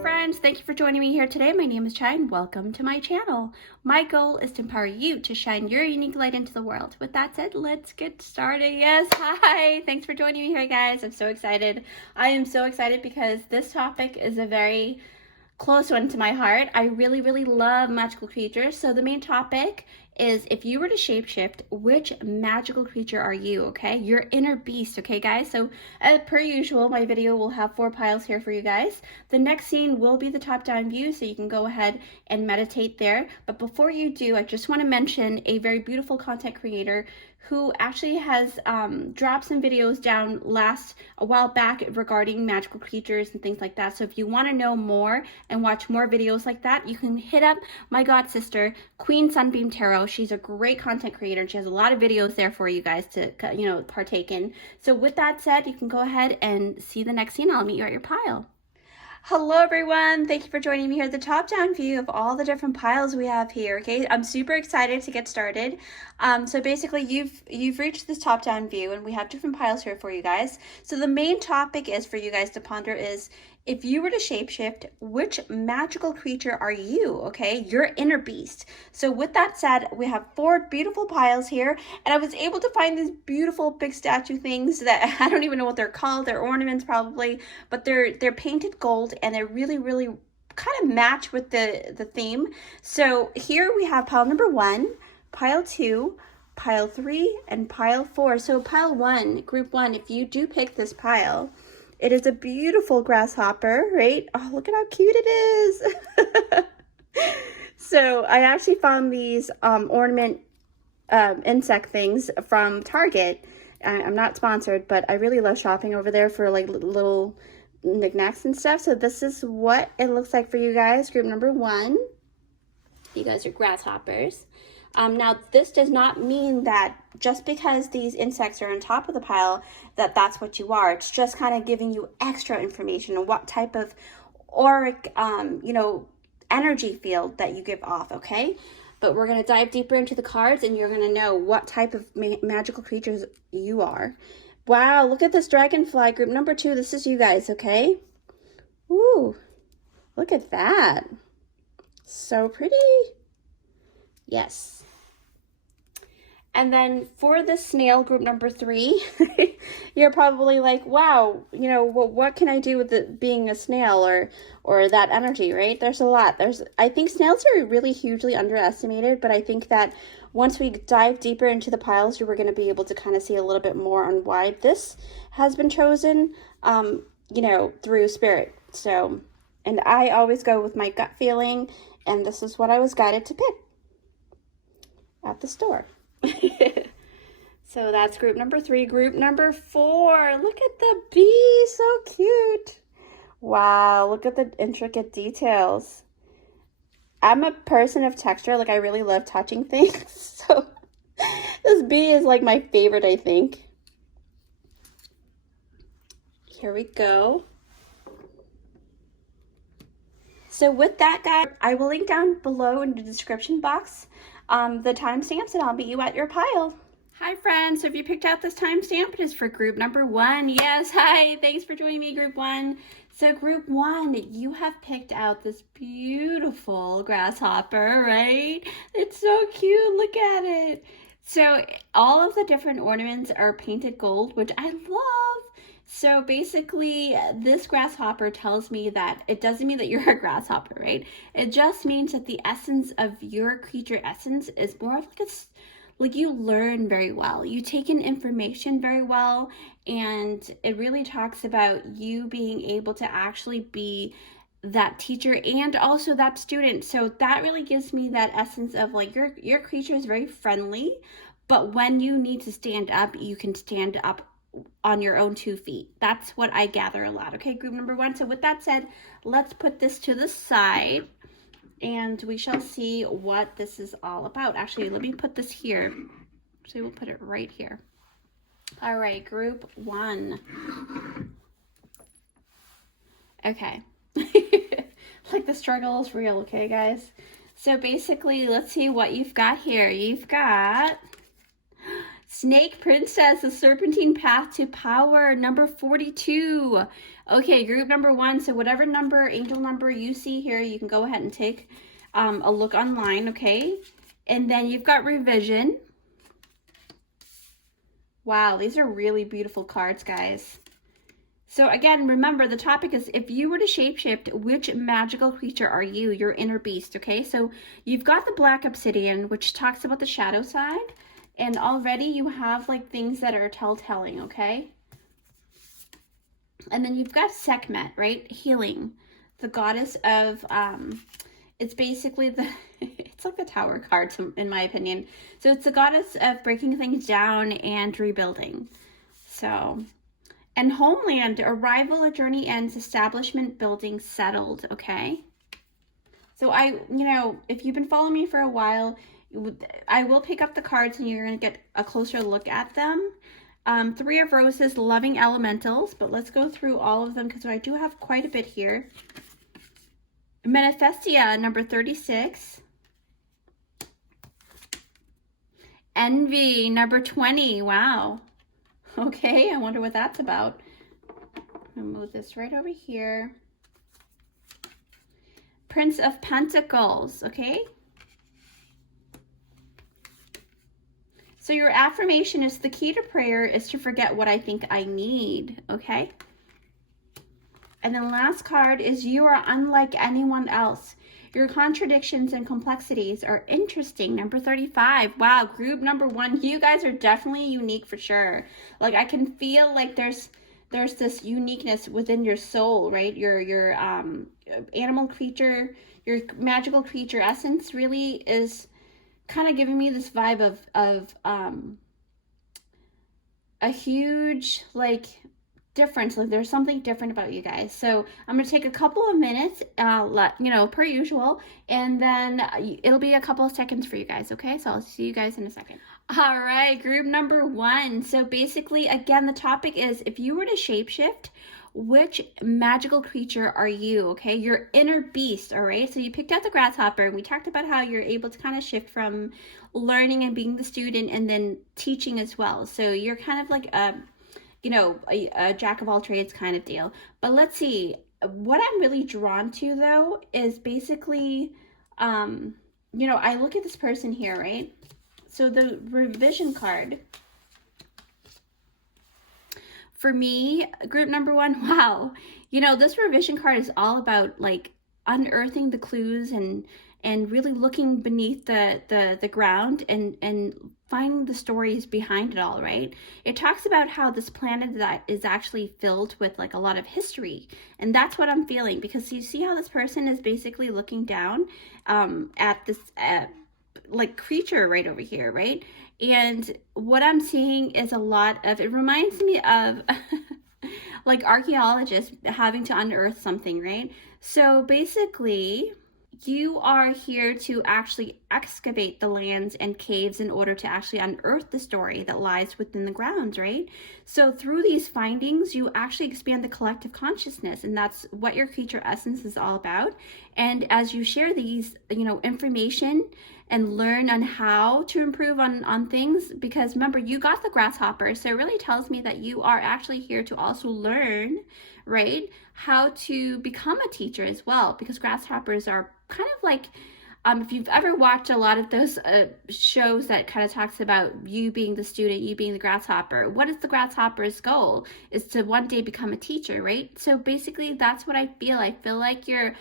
friends, thank you for joining me here today. My name is Chai and welcome to my channel. My goal is to empower you to shine your unique light into the world. With that said, let's get started. Yes, hi, thanks for joining me here, guys. I'm so excited. I am so excited because this topic is a very close one to my heart. I really love magical creatures. So the main topic is, if you were to shapeshift, which magical creature are you? Okay, your inner beast. Okay, guys, so per usual, my video will have 4 piles here for you guys. The next scene will be the top-down view, so you can go ahead and meditate there. But before you do, I just want to mention a very beautiful content creator who actually has dropped some videos down a while back regarding magical creatures and things like that. So if you want to know more and watch more videos like that, you can hit up my god sister, Queen Sunbeam Tarot. She's a great content creator and she has a lot of videos there for you guys to, partake in. So with that said, you can go ahead and see the next scene. I'll meet you at your pile. Hello everyone, thank you for joining me here at the top-down view of all the different piles we have here. Okay, I'm super excited to get started. So basically you've reached this top-down view and we have different piles here for you guys. So the main topic is for you guys to ponder is, if you were to shapeshift, which magical creature are you? Okay, your inner beast. So with that said, we have 4 beautiful piles here, and I was able to find these beautiful big statue things that I don't even know what they're called. They're ornaments probably, but they're painted gold and they're really kind of match with the theme. So here we have pile number 1, pile 2, pile 3, and pile 4. So pile 1, group 1, if you do pick this pile, it is a beautiful grasshopper, right? Oh, look at how cute it is. So I actually found these ornament insect things from Target. I'm not sponsored, but I really love shopping over there for like little knickknacks and stuff. So this is what it looks like for you guys. Group number 1. You guys are grasshoppers. Now, this does not mean that just because these insects are on top of the pile, that's what you are. It's just kind of giving you extra information on what type of auric, energy field that you give off, okay? But we're going to dive deeper into the cards and you're going to know what type of magical creatures you are. Wow, look at this dragonfly, group number 2. This is you guys, okay? Ooh, look at that. So pretty. Yes. And then for the snail, group number 3, you're probably like, wow, what can I do with it being a snail or that energy, right? There's a lot. I think snails are really hugely underestimated, but I think that once we dive deeper into the piles, we're going to be able to kind of see a little bit more on why this has been chosen, through spirit. So, and I always go with my gut feeling, and this is what I was guided to pick at the store. So that's group number 3. Group number 4, look at the bee, so cute. Wow, look at the intricate details. I'm a person of texture, like I really love touching things, so this bee is like my favorite, I think. Here we go. So with that, guys, I will link down below in the description box the timestamps, and I'll meet you at your pile. Hi friends, so if you picked out this timestamp, it is for group number 1. Yes, hi, thanks for joining me, group 1. So group 1, you have picked out this beautiful grasshopper, right? It's so cute, look at it. So all of the different ornaments are painted gold, which I love. So basically, this grasshopper tells me that it doesn't mean that you're a grasshopper, right? It just means that the essence of your creature essence is more of like you learn very well. You take in information very well, and it really talks about you being able to actually be that teacher and also that student. So that really gives me that essence of like your creature is very friendly, but when you need to stand up, you can stand up on your own 2 feet. That's what I gather a lot. Okay, group number 1. So with that said, let's put this to the side and we shall see what this is all about. Actually, let me put this here. So we'll put it right here. All right, group 1. Okay. Like the struggle is real, okay, guys? So basically, let's see what you've got here. You've got Snake Princess, the Serpentine Path to Power, number 42. Okay, group number 1. So whatever number, angel number you see here, you can go ahead and take a look online, okay? And then you've got revision. Wow, these are really beautiful cards, guys. So again, remember the topic is if you were to shapeshift, which magical creature are you? Your inner beast, okay? So you've got the Black Obsidian, which talks about the shadow side. And already you have like things that are telltelling, okay? And then you've got Sekhmet, right? Healing. The goddess of, it's basically the, it's like the Tower card in my opinion. So it's the goddess of breaking things down and rebuilding. So... And Homeland, arrival, a journey ends, establishment, building, settled, okay? So if you've been following me for a while, I will pick up the cards and you're going to get a closer look at them. 3 of Roses, loving elementals, but let's go through all of them because I do have quite a bit here. Manifestia, number 36. Envy, number 20, wow. Okay, I wonder what that's about. I'm gonna move this right over here. Prince of Pentacles, okay? So your affirmation is the key to prayer is to forget what I think I need, okay? And then last card is you are unlike anyone else. Your contradictions and complexities are interesting. Number 35. Wow, group number 1. You guys are definitely unique for sure. Like I can feel like there's this uniqueness within your soul, right? Your animal creature, your magical creature essence really is kind of giving me this vibe of a huge like difference. Like there's something different about you guys. So I'm gonna take a couple of minutes, per usual, and then it'll be a couple of seconds for you guys. Okay, so I'll see you guys in a second. All right, group number 1. So basically, again, the topic is if you were to shapeshift, which magical creature are you? Okay, your inner beast. All right, so you picked out the grasshopper, and we talked about how you're able to kind of shift from learning and being the student and then teaching as well. So you're kind of like a jack of all trades kind of deal. But let's see, what I'm really drawn to though is basically, I look at this person here, right? So the revision card, for me, group number 1, wow. This revision card is all about like unearthing the clues and really looking beneath the ground and finding the stories behind it all, right? It talks about how this planet that is actually filled with like a lot of history. And that's what I'm feeling, because you see how this person is basically looking down at this like creature right over here, right? And what I'm seeing is a lot of, it reminds me of like archaeologists having to unearth something, right? So basically, you are here to actually excavate the lands and caves in order to actually unearth the story that lies within the grounds, right? So through these findings, you actually expand the collective consciousness, and that's what your creature essence is all about. And as you share these, information and learn on how to improve on things, because remember, you got the grasshopper, so it really tells me that you are actually here to also learn, right, how to become a teacher as well, because grasshoppers are kind of like, if you've ever watched a lot of those shows that kind of talks about you being the student, you being the grasshopper, what is the grasshopper's goal? Is to one day become a teacher, right? So basically that's what I feel. I feel like you're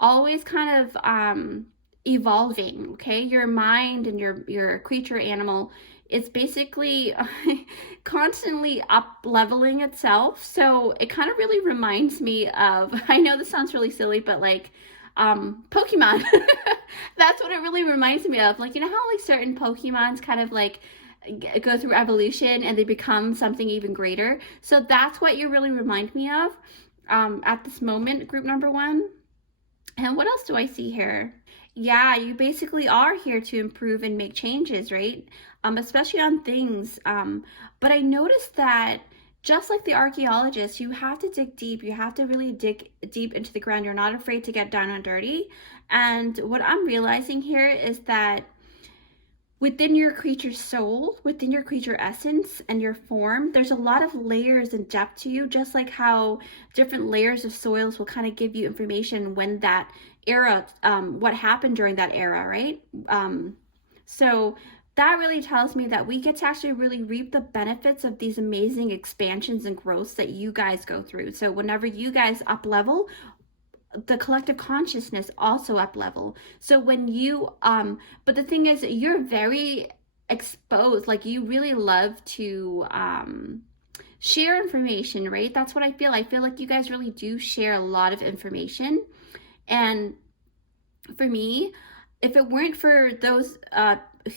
always kind of evolving, okay? Your mind and your creature animal is basically constantly up leveling itself. So it kind of really reminds me of, I know this sounds really silly, but like Pokemon. That's what it really reminds me of. Like, how like certain Pokemons kind of like go through evolution and they become something even greater. So that's what you really remind me of at this moment, group number 1. And what else do I see here? Yeah, you basically are here to improve and make changes, right? Especially on things. But I noticed that just like the archaeologists, you have to dig deep. You have to really dig deep into the ground. You're not afraid to get down and dirty. And what I'm realizing here is that within your creature's soul, within your creature essence and your form, there's a lot of layers and depth to you, just like how different layers of soils will kind of give you information when that era, what happened during that era, right? So that really tells me that we get to actually really reap the benefits of these amazing expansions and growths that you guys go through. So whenever you guys up level, the collective consciousness also up level. So when you but the thing is, you're very exposed, like you really love to share information, right? That's what I feel like you guys really do share a lot of information. And for me, if it weren't for those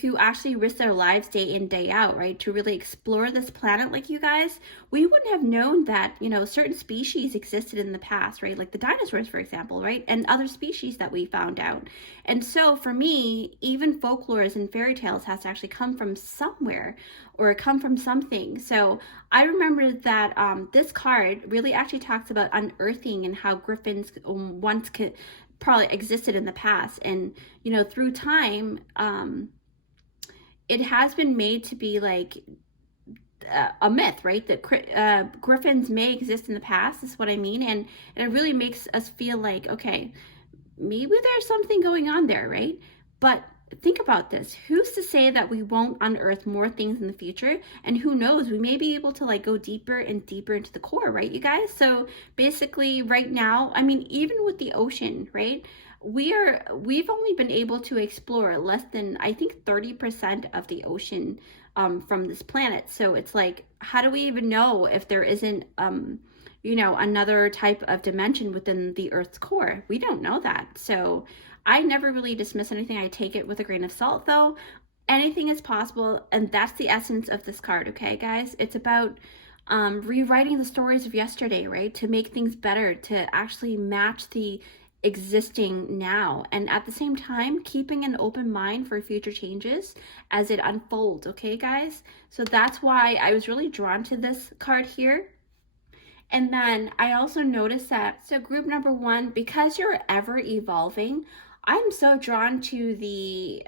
who actually risk their lives day in, day out, right, to really explore this planet like you guys, we wouldn't have known that, you know, certain species existed in the past, right? Like the dinosaurs, for example, right? And other species that we found out. And so for me, even folklores and fairy tales has to actually come from somewhere or come from something. So I remember that this card really actually talks about unearthing and how griffins once could probably existed in the past. And, you know, through time, it has been made to be like a myth, right? That griffins may exist in the past, is what I mean. And it really makes us feel like, okay, maybe there's something going on there, right? But think about this. Who's to say that we won't unearth more things in the future? And who knows, we may be able to like go deeper and deeper into the core, right, you guys? So basically right now, I mean, even with the ocean, right? We've only been able to explore less than, I think, 30% of the ocean from this planet. So it's like, how do we even know if there isn't you know, another type of dimension within the Earth's core? We don't know that. So I never really dismiss anything. I take it with a grain of salt, though. Anything is possible, and that's the essence of this card, okay, guys? It's about rewriting the stories of yesterday, right? To make things better, to actually match the existing now, and at the same time keeping an open mind for future changes as it unfolds, okay, guys? So that's why I was really drawn to this card here. And then I also noticed that, so group number one, because you're ever evolving, I'm so drawn to the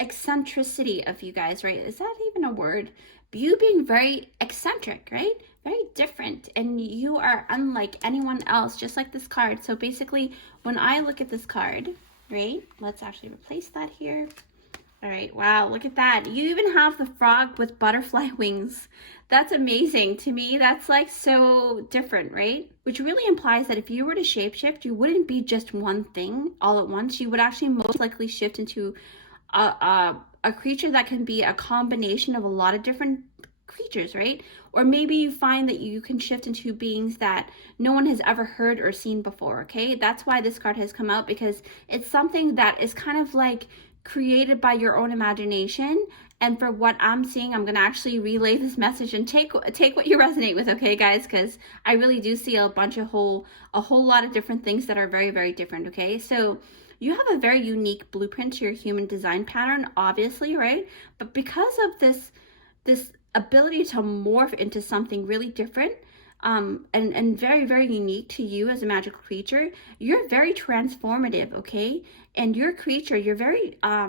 eccentricity of you guys, right? Is that even a word? You being very eccentric, right? Very different, and you are unlike anyone else, just like this card. So basically, when I look at this card, right, let's actually replace that here. All right, wow, look at that. You even have the frog with butterfly wings. That's amazing. To me, that's like so different, right? Which really implies that if you were to shapeshift, you wouldn't be just one thing all at once. You would actually most likely shift into a creature that can be a combination of a lot of different creatures, right? Or maybe you find that you can shift into beings that no one has ever heard or seen before, okay? That's why this card has come out, because it's something that is kind of like created by your own imagination. And for what I'm seeing, I'm going to actually relay this message and take what you resonate with, okay, guys? Because I really do see a whole lot of different things that are very, very different, okay? So you have a very unique blueprint to your human design pattern, obviously, right? But because of this ability to morph into something really different, and very, very unique to you as a magical creature, you're very transformative, okay? And your creature, you're very, I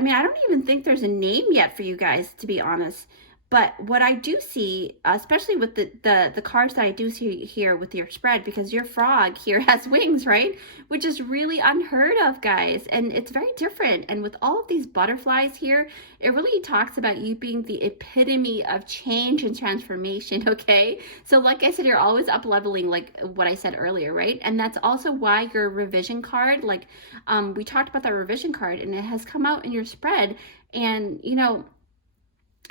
mean, I don't even think there's a name yet for you guys, to be honest. But what I do see, especially with the cards that I do see here with your spread, because your frog here has wings, right? Which is really unheard of, guys. And it's very different. And with all of these butterflies here, it really talks about you being the epitome of change and transformation, okay? So like I said, you're always up leveling, like what I said earlier, right? And that's also why your revision card, like we talked about that revision card, and it has come out in your spread. And, you know,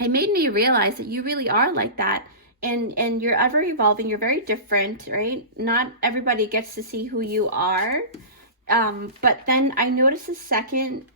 it made me realize that you really are like that, and you're ever evolving. You're very different, right? Not everybody gets to see who you are. But then I noticed the second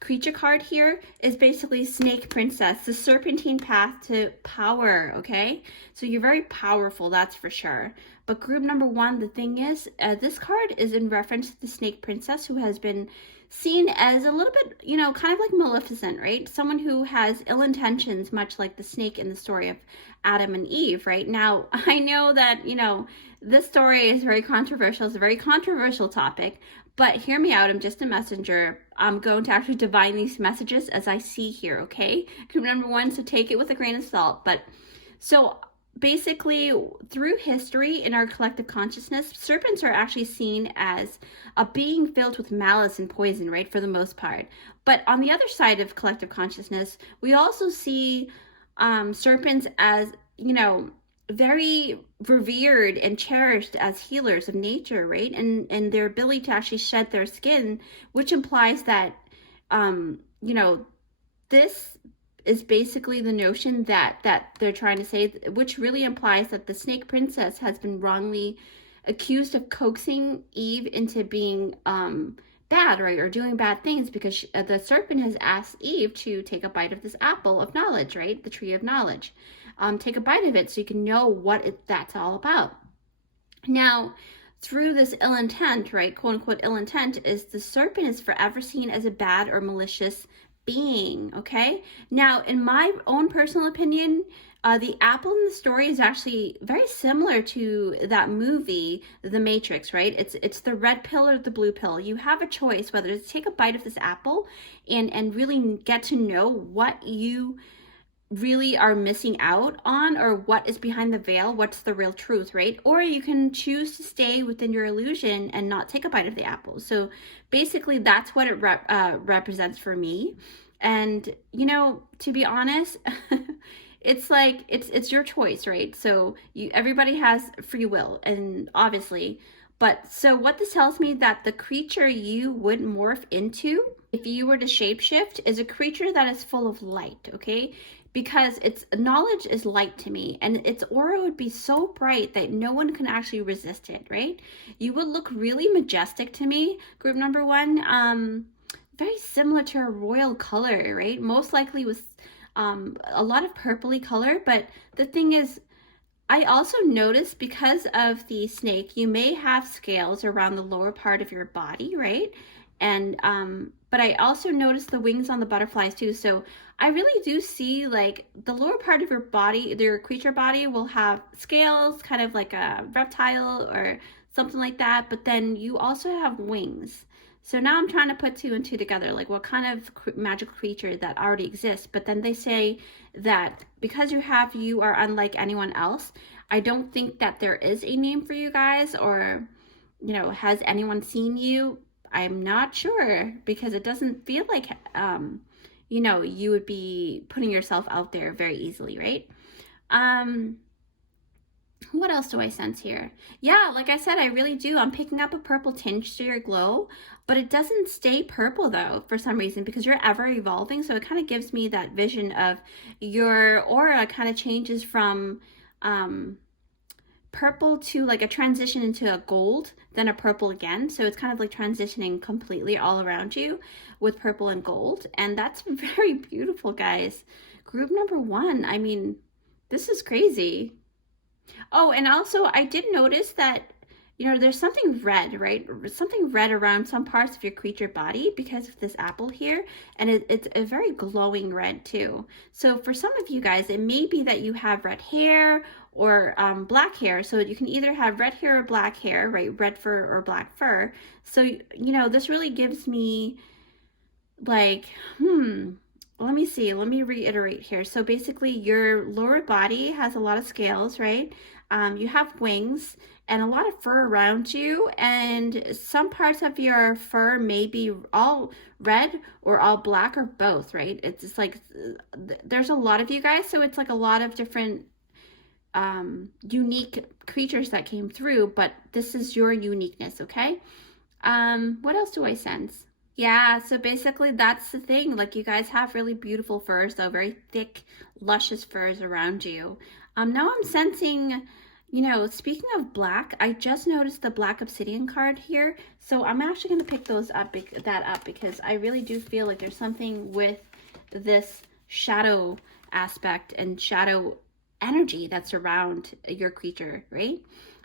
creature card here is basically Snake Princess, the serpentine path to power, okay? So you're very powerful, that's for sure. But group number one, the thing is, this card is in reference to the Snake Princess, who has been seen as a little bit, you know, kind of like Maleficent, right? Someone who has ill intentions, much like the snake in the story of Adam and Eve, right? Now, I know that, you know, this story is very controversial. It's a very controversial topic, but hear me out. I'm just a messenger. I'm going to actually divine these messages as I see here, okay? Group number one, so take it with a grain of salt. But so basically, through history in our collective consciousness, serpents are actually seen as a being filled with malice and poison, right, for the most part. But on the other side of collective consciousness, we also see serpents as, you know, very revered and cherished as healers of nature, right? And their ability to actually shed their skin, which implies that, you know, this is basically the notion that they're trying to say, which really implies that the snake princess has been wrongly accused of coaxing Eve into being bad, right, or doing bad things, because the serpent has asked Eve to take a bite of this apple of knowledge, right, the tree of knowledge. Take a bite of it so you can know what that's all about. Now, through this ill intent, right, quote unquote ill intent, is the serpent is forever seen as a bad or malicious being, okay? Now, in my own personal opinion, the apple in the story is actually very similar to that movie, The Matrix, right? It's the red pill or the blue pill. You have a choice whether to take a bite of this apple and really get to know what you really are missing out on, or what is behind the veil, what's the real truth, right? Or you can choose to stay within your illusion and not take a bite of the apple. So basically that's what it represents for me. And, you know, to be honest, it's like it's your choice, right? So everybody has free will, and obviously, but so what this tells me, that the creature you would morph into if you were to shapeshift is a creature that is full of light, okay? Because its knowledge is light to me, and its aura would be so bright that no one can actually resist it, right? You would look really majestic to me, group number one. Very similar to a royal color, right? Most likely with a lot of purpley color. But the thing is, I also noticed, because of the snake, you may have scales around the lower part of your body, right? And but I also noticed the wings on the butterflies too. So I really do see, like, the lower part of your body, your creature body, will have scales, kind of like a reptile or something like that. But then you also have wings. So now I'm trying to put two and two together, like what kind of magical creature that already exists. But then they say that because you are unlike anyone else. I don't think that there is a name for you guys, or, you know, has anyone seen you? I'm not sure, because it doesn't feel like, you know, you would be putting yourself out there very easily, right? What else do I sense here? Yeah, like I said, I really do. I'm picking up a purple tinge to your glow, but it doesn't stay purple though, for some reason, because you're ever evolving. So it kind of gives me that vision of your aura kind of changes from purple to like a transition into a gold, then a purple again. So it's kind of like transitioning completely all around you with purple and gold. And that's very beautiful, guys. Group number one, I mean, this is crazy. Oh, and also I did notice that, you know, there's something red, right? Something red around some parts of your creature body because of this apple here. And it's a very glowing red too. So for some of you guys, it may be that you have red hair or black hair. So you can either have red hair or black hair, right? Red fur or black fur. So, you know, this really gives me like, let me see. Let me reiterate here. So basically your lower body has a lot of scales, right? You have wings and a lot of fur around you, and some parts of your fur may be all red or all black or both, right? It's just like, there's a lot of you guys. So it's like a lot of different unique creatures that came through, but this is your uniqueness, okay? What else do I sense? Yeah, so basically that's the thing. Like, you guys have really beautiful furs, though, very thick, luscious furs around you. Now I'm sensing, you know, speaking of black, I just noticed the black obsidian card here. So I'm actually going to pick that up because I really do feel like there's something with this shadow aspect and shadow energy that's around your creature, right?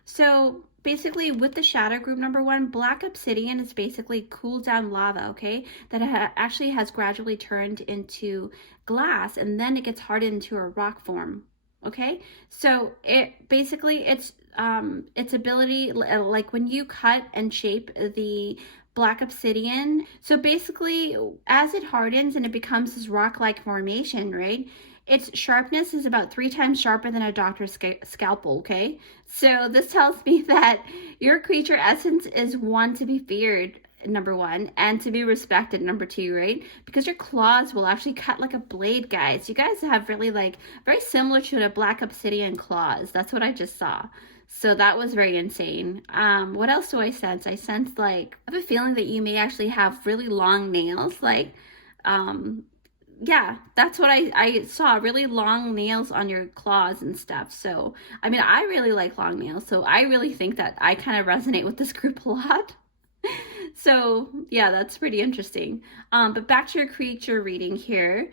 So basically with the shadow group number 1, black obsidian is basically cooled down lava, okay, that actually has gradually turned into glass, and then it gets hardened into a rock form. Okay, so it basically its ability, like when you cut and shape the black obsidian, so basically as it hardens and it becomes this rock-like formation, right, its sharpness is about 3 times sharper than a doctor's scalpel. Okay, so this tells me that your creature essence is one to be feared, number 1, and to be respected, number 2, right? Because your claws will actually cut like a blade, guys. You guys have really like very similar to the black obsidian claws. That's what I just saw. So that was very insane. What else do I sense? I sense like, I have a feeling that you may actually have really long nails, like, yeah, that's what I saw, really long nails on your claws and stuff. So, I mean, I really like long nails, so I really think that I kind of resonate with this group a lot. So, yeah, that's pretty interesting. But back to your creature reading here.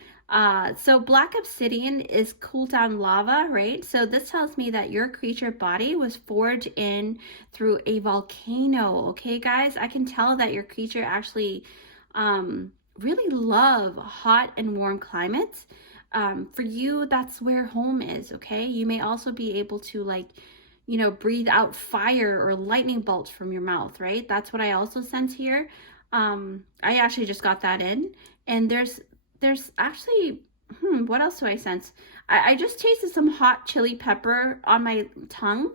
So black obsidian is cooled down lava, right? So this tells me that your creature body was forged in through a volcano. Okay, guys, I can tell that your creature actually really love hot and warm climates. For you, that's where home is. Okay, you may also be able to, like, you know, breathe out fire or lightning bolts from your mouth, right? That's what I also sense here. I actually just got that in, and there's actually, what else do I sense? I just tasted some hot chili pepper on my tongue.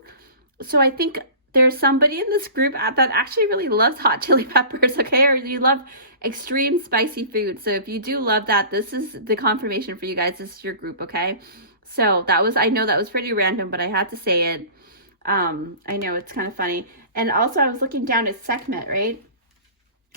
So I think there's somebody in this group that actually really loves hot chili peppers, okay? Or you love extreme spicy food. So if you do love that, this is the confirmation for you guys. This is your group, okay? So that was, I know that was pretty random, but I had to say it. I know it's kind of funny. And also I was looking down at Sekhmet, right?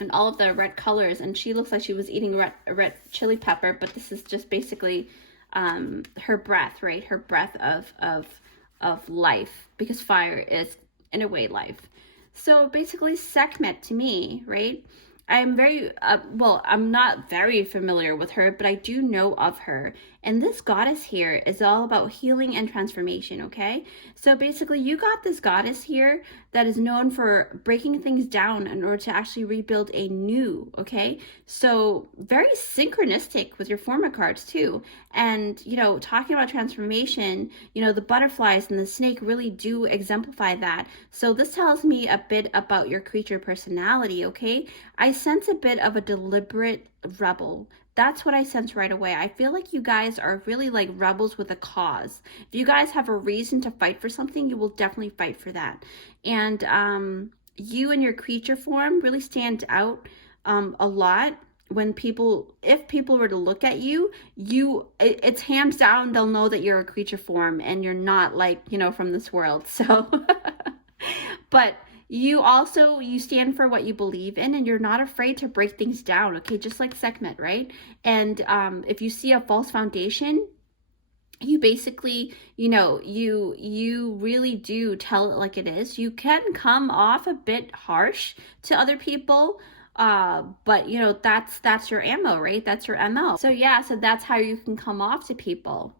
And all of the red colors, and she looks like she was eating red chili pepper, but this is just basically her breath, right? Her breath of life, because fire is in a way life. So basically Sekhmet to me, right? I'm very, well, I'm not very familiar with her, but I do know of her. And this goddess here is all about healing and transformation, okay? So basically you got this goddess here that is known for breaking things down in order to actually rebuild a new, okay? So very synchronistic with your former cards too. And, you know, talking about transformation, you know, the butterflies and the snake really do exemplify that. So this tells me a bit about your creature personality, okay? I sense a bit of a deliberate rebel. That's what I sense right away. I feel like you guys are really like rebels with a cause. If you guys have a reason to fight for something, you will definitely fight for that. And you and your creature form really stand out a lot. When people, if people were to look at you, it's hands down, they'll know that you're a creature form and you're not, like, you know, from this world. So, but you also, you stand for what you believe in, and you're not afraid to break things down, okay? Just like Sekhmet, right? And if you see a false foundation, you basically, you know, you really do tell it like it is. You can come off a bit harsh to other people, but you know, that's your ammo, right? That's your MO. So yeah, so that's how you can come off to people.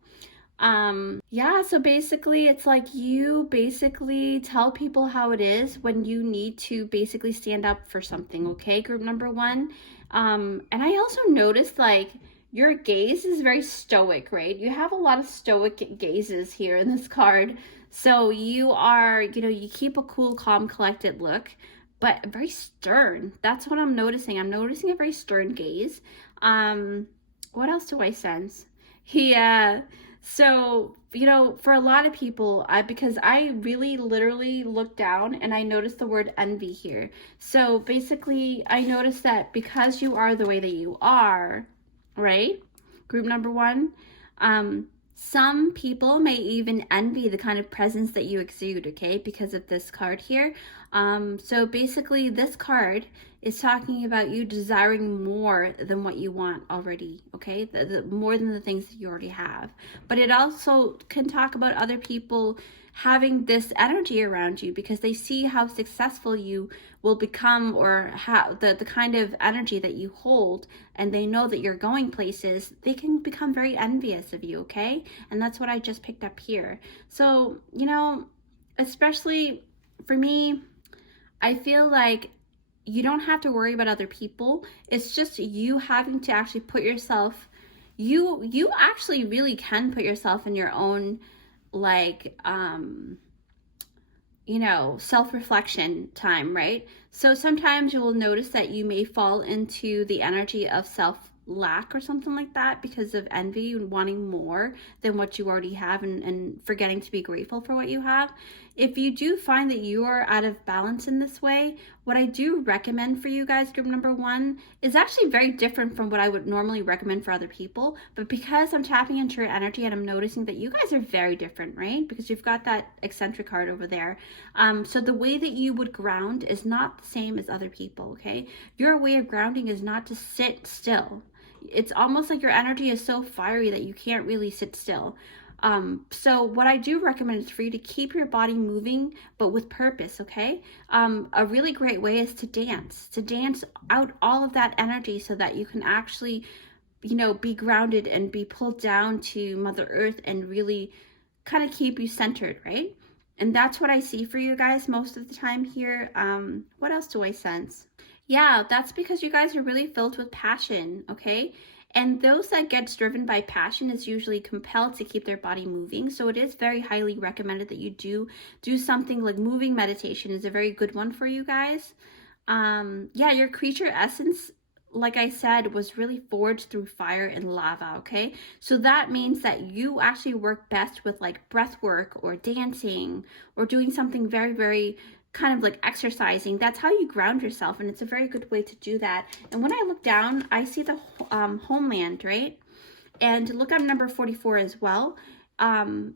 Yeah, so basically it's like you basically tell people how it is when you need to basically stand up for something, okay? Group number 1. And I also noticed, like, your gaze is very stoic, right? You have a lot of stoic gazes here in this card. So you are, you know, you keep a cool, calm, collected look, but very stern. That's what I'm noticing. I'm noticing a very stern gaze. What else do I sense? Yeah. So, you know, for a lot of people, because I really literally looked down and I noticed the word envy here. So basically, I noticed that because you are the way that you are, right? Group number 1, some people may even envy the kind of presence that you exude, okay, because of this card here. So basically, this card is talking about you desiring more than what you want already, okay? More than the things that you already have. But it also can talk about other people having this energy around you because they see how successful you will become, or how the kind of energy that you hold, and they know that you're going places. They can become very envious of you, okay? And that's what I just picked up here. So, you know, especially for me, I feel like you don't have to worry about other people. It's just you having to actually put yourself, you actually really can put yourself in your own, like, self-reflection time, right? So sometimes you will notice that you may fall into the energy of self lack or something like that because of envy and wanting more than what you already have, and forgetting to be grateful for what you have. If you do find that you are out of balance in this way, what I do recommend for you guys, group number one, is actually very different from what I would normally recommend for other people. But because I'm tapping into your energy and I'm noticing that you guys are very different, right? Because you've got that eccentric card over there. So the way that you would ground is not the same as other people, okay? Your way of grounding is not to sit still. It's almost like your energy is so fiery that you can't really sit still. So what I do recommend is for you to keep your body moving, but with purpose, okay? A really great way is to dance out all of that energy so that you can actually, be grounded and be pulled down to Mother Earth and really kind of keep you centered, right? And that's what I see for you guys most of the time here. What else do I sense? Yeah, that's because you guys are really filled with passion, okay? And those that gets driven by passion is usually compelled to keep their body moving. So it is very highly recommended that you do something like moving meditation is a very good one for you guys. Yeah, your creature essence, like I said, was really forged through fire and lava, okay? So that means that you actually work best with like breath work or dancing or doing something very, very kind of like exercising. That's how you ground yourself, and it's a very good way to do that. And when I look down, I see the homeland, right? And look on number 44 as well.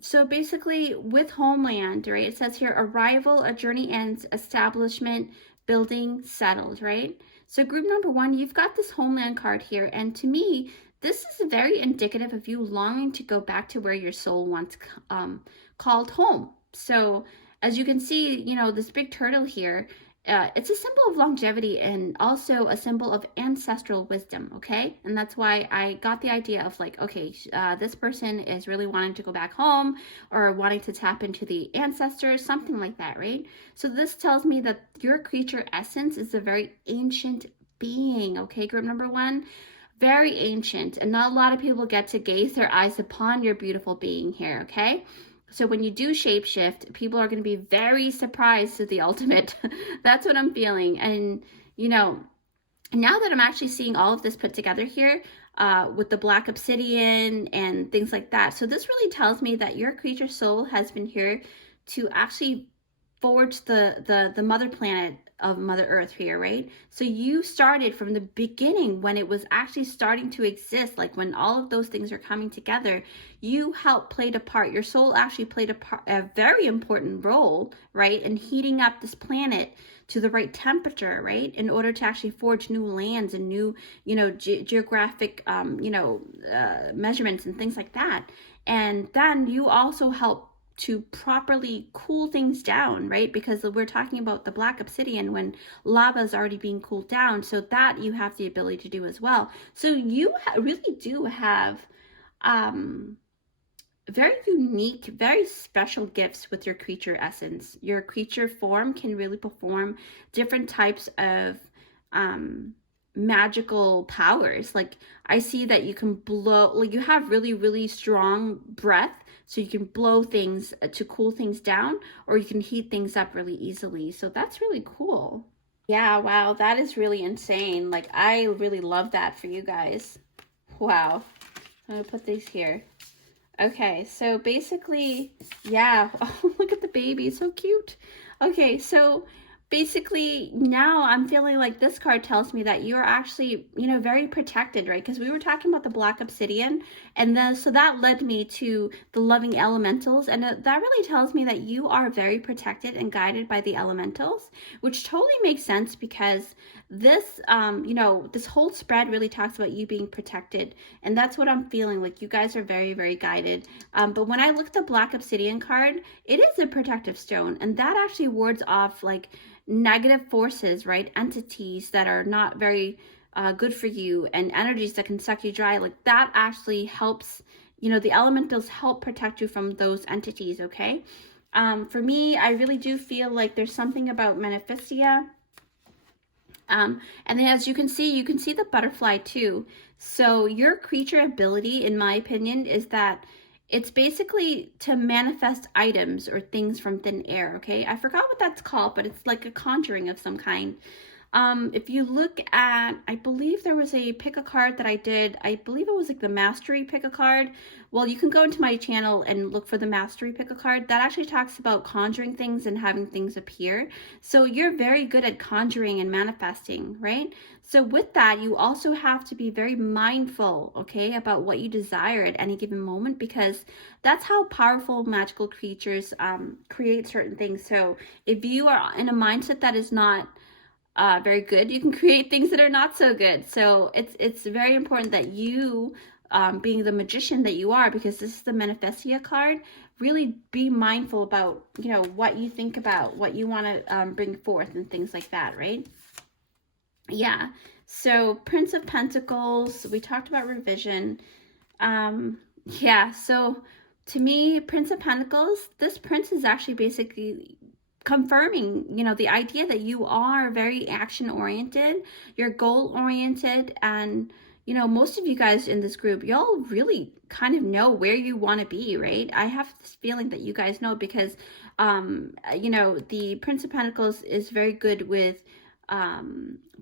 So basically with homeland, right, it says here, arrival, a journey ends, establishment, building, settled, right? So group number one, you've got this homeland card here. And to me, this is very indicative of you longing to go back to where your soul once called home. So as you can see, this big turtle here, it's a symbol of longevity and also a symbol of ancestral wisdom, okay? And that's why I got the idea of like, okay, this person is really wanting to go back home or wanting to tap into the ancestors, something like that, right? So this tells me that your creature essence is a very ancient being, okay, group number one? Very ancient, and not a lot of people get to gaze their eyes upon your beautiful being here, okay? So when you do shapeshift, people are going to be very surprised at the ultimate. That's what I'm feeling. And, now that I'm actually seeing all of this put together here with the black obsidian and things like that. So this really tells me that your creature soul has been here to actually forge the mother planet of Mother Earth here, right? So you started from the beginning when it was actually starting to exist, like when all of those things are coming together. You helped played a part. Your soul actually played a very important role, right, in heating up this planet to the right temperature, right, in order to actually forge new lands and new, geographic, measurements and things like that. And then you also help to properly cool things down, right? Because we're talking about the black obsidian when lava is already being cooled down. So that you have the ability to do as well. So you really do have very unique, very special gifts with your creature essence. Your creature form can really perform different types of magical powers. Like I see that you can blow, like you have really, really strong breath. So you can blow things to cool things down, or you can heat things up really easily. So that's really cool. Yeah, wow, that is really insane. Like I really love that for you guys. Wow. I'm gonna put these here. Okay, so basically, yeah. Oh, look at the baby, so cute. Okay, so basically now I'm feeling like this card tells me that you're actually, very protected, right? Because we were talking about the black obsidian, and then so that led me to the loving elementals, and that really tells me that you are very protected and guided by the elementals, which totally makes sense because this, this whole spread really talks about you being protected, and that's what I'm feeling like. You guys are very, very guided. But when I look at the black obsidian card, it is a protective stone, and that actually wards off like negative forces, right? Entities that are not very good for you, and energies that can suck you dry. Like that actually helps, the elementals help protect you from those entities, okay? For me, I really do feel like there's something about Manifestia. And then as you can see the butterfly too. So your creature ability, in my opinion, is that it's basically to manifest items or things from thin air, okay? I forgot what that's called, but it's like a conjuring of some kind. If you look at, I believe there was a pick a card that I did. I believe it was like the Mastery pick a card. Well, you can go into my channel and look for the Mastery pick a card. That actually talks about conjuring things and having things appear. So you're very good at conjuring and manifesting, right? So with that, you also have to be very mindful, okay, about what you desire at any given moment, because that's how powerful magical creatures create certain things. So if you are in a mindset that is not very good, you can create things that are not so good. So it's very important that you, being the magician that you are, because this is the Manifestia card, really be mindful about, you know, what you think about, what you want to bring forth and things like that, right? Yeah. So Prince of Pentacles, we talked about revision. Yeah, so to me, Prince of Pentacles, this prince is actually basically confirming, you know, the idea that you are very action oriented, you're goal oriented, and you know, most of you guys in this group, y'all really kind of know where you want to be, right? I have this feeling that you guys know, because you know, the Prince of Pentacles is very good with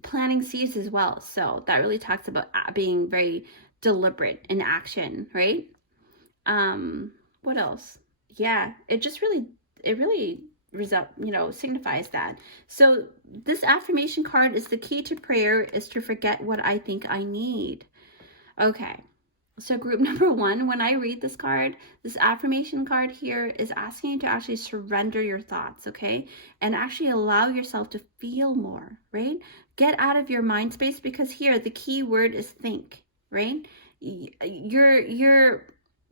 planting seeds as well. So that really talks about being very deliberate in action, right? What else? Yeah, it really you know, signifies that. So this affirmation card is: the key to prayer is to forget what I think I need. Okay, so group number one, when I read this card, this affirmation card here is asking you to actually surrender your thoughts, okay? And actually allow yourself to feel more, right? Get out of your mind space, because here the key word is think, right? You're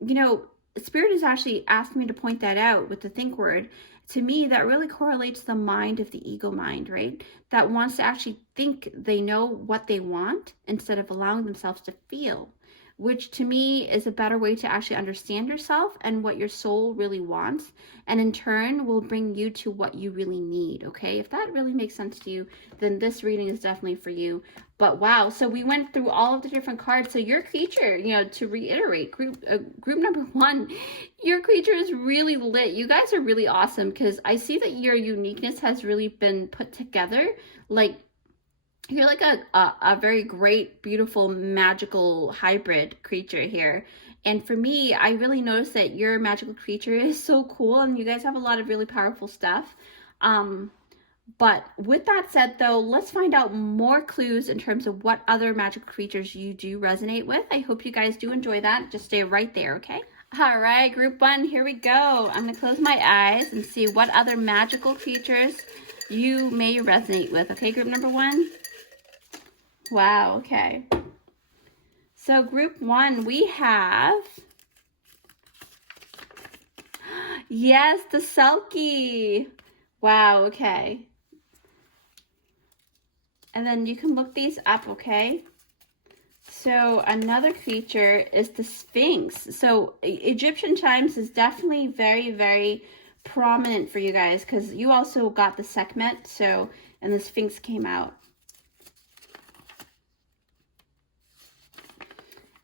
you know, Spirit is actually asking me to point that out with the think word. To me, that really correlates the mind of the ego mind, right? That wants to actually think they know what they want instead of allowing themselves to feel, which to me is a better way to actually understand yourself and what your soul really wants, and in turn will bring you to what you really need, okay? If that really makes sense to you, then this reading is definitely for you. But wow, so we went through all of the different cards. So your creature, you know, to reiterate, group number one, your creature is really lit. You guys are really awesome, because I see that your uniqueness has really been put together. Like, you're like a very great, beautiful, magical hybrid creature here. And for me, I really noticed that your magical creature is so cool, and you guys have a lot of really powerful stuff. But with that said, though, let's find out more clues in terms of what other magical creatures you do resonate with. I hope you guys do enjoy that. Just stay right there, okay? All right, group one, here we go. I'm going to close my eyes and see what other magical creatures you may resonate with. Okay, group number one? Wow, okay. So group one, we have, yes, the Selkie. Wow, okay. And then you can look these up, okay? So another creature is the Sphinx. So Egyptian chimes is definitely very, very prominent for you guys, because you also got the Sekhmet, so, and the Sphinx came out.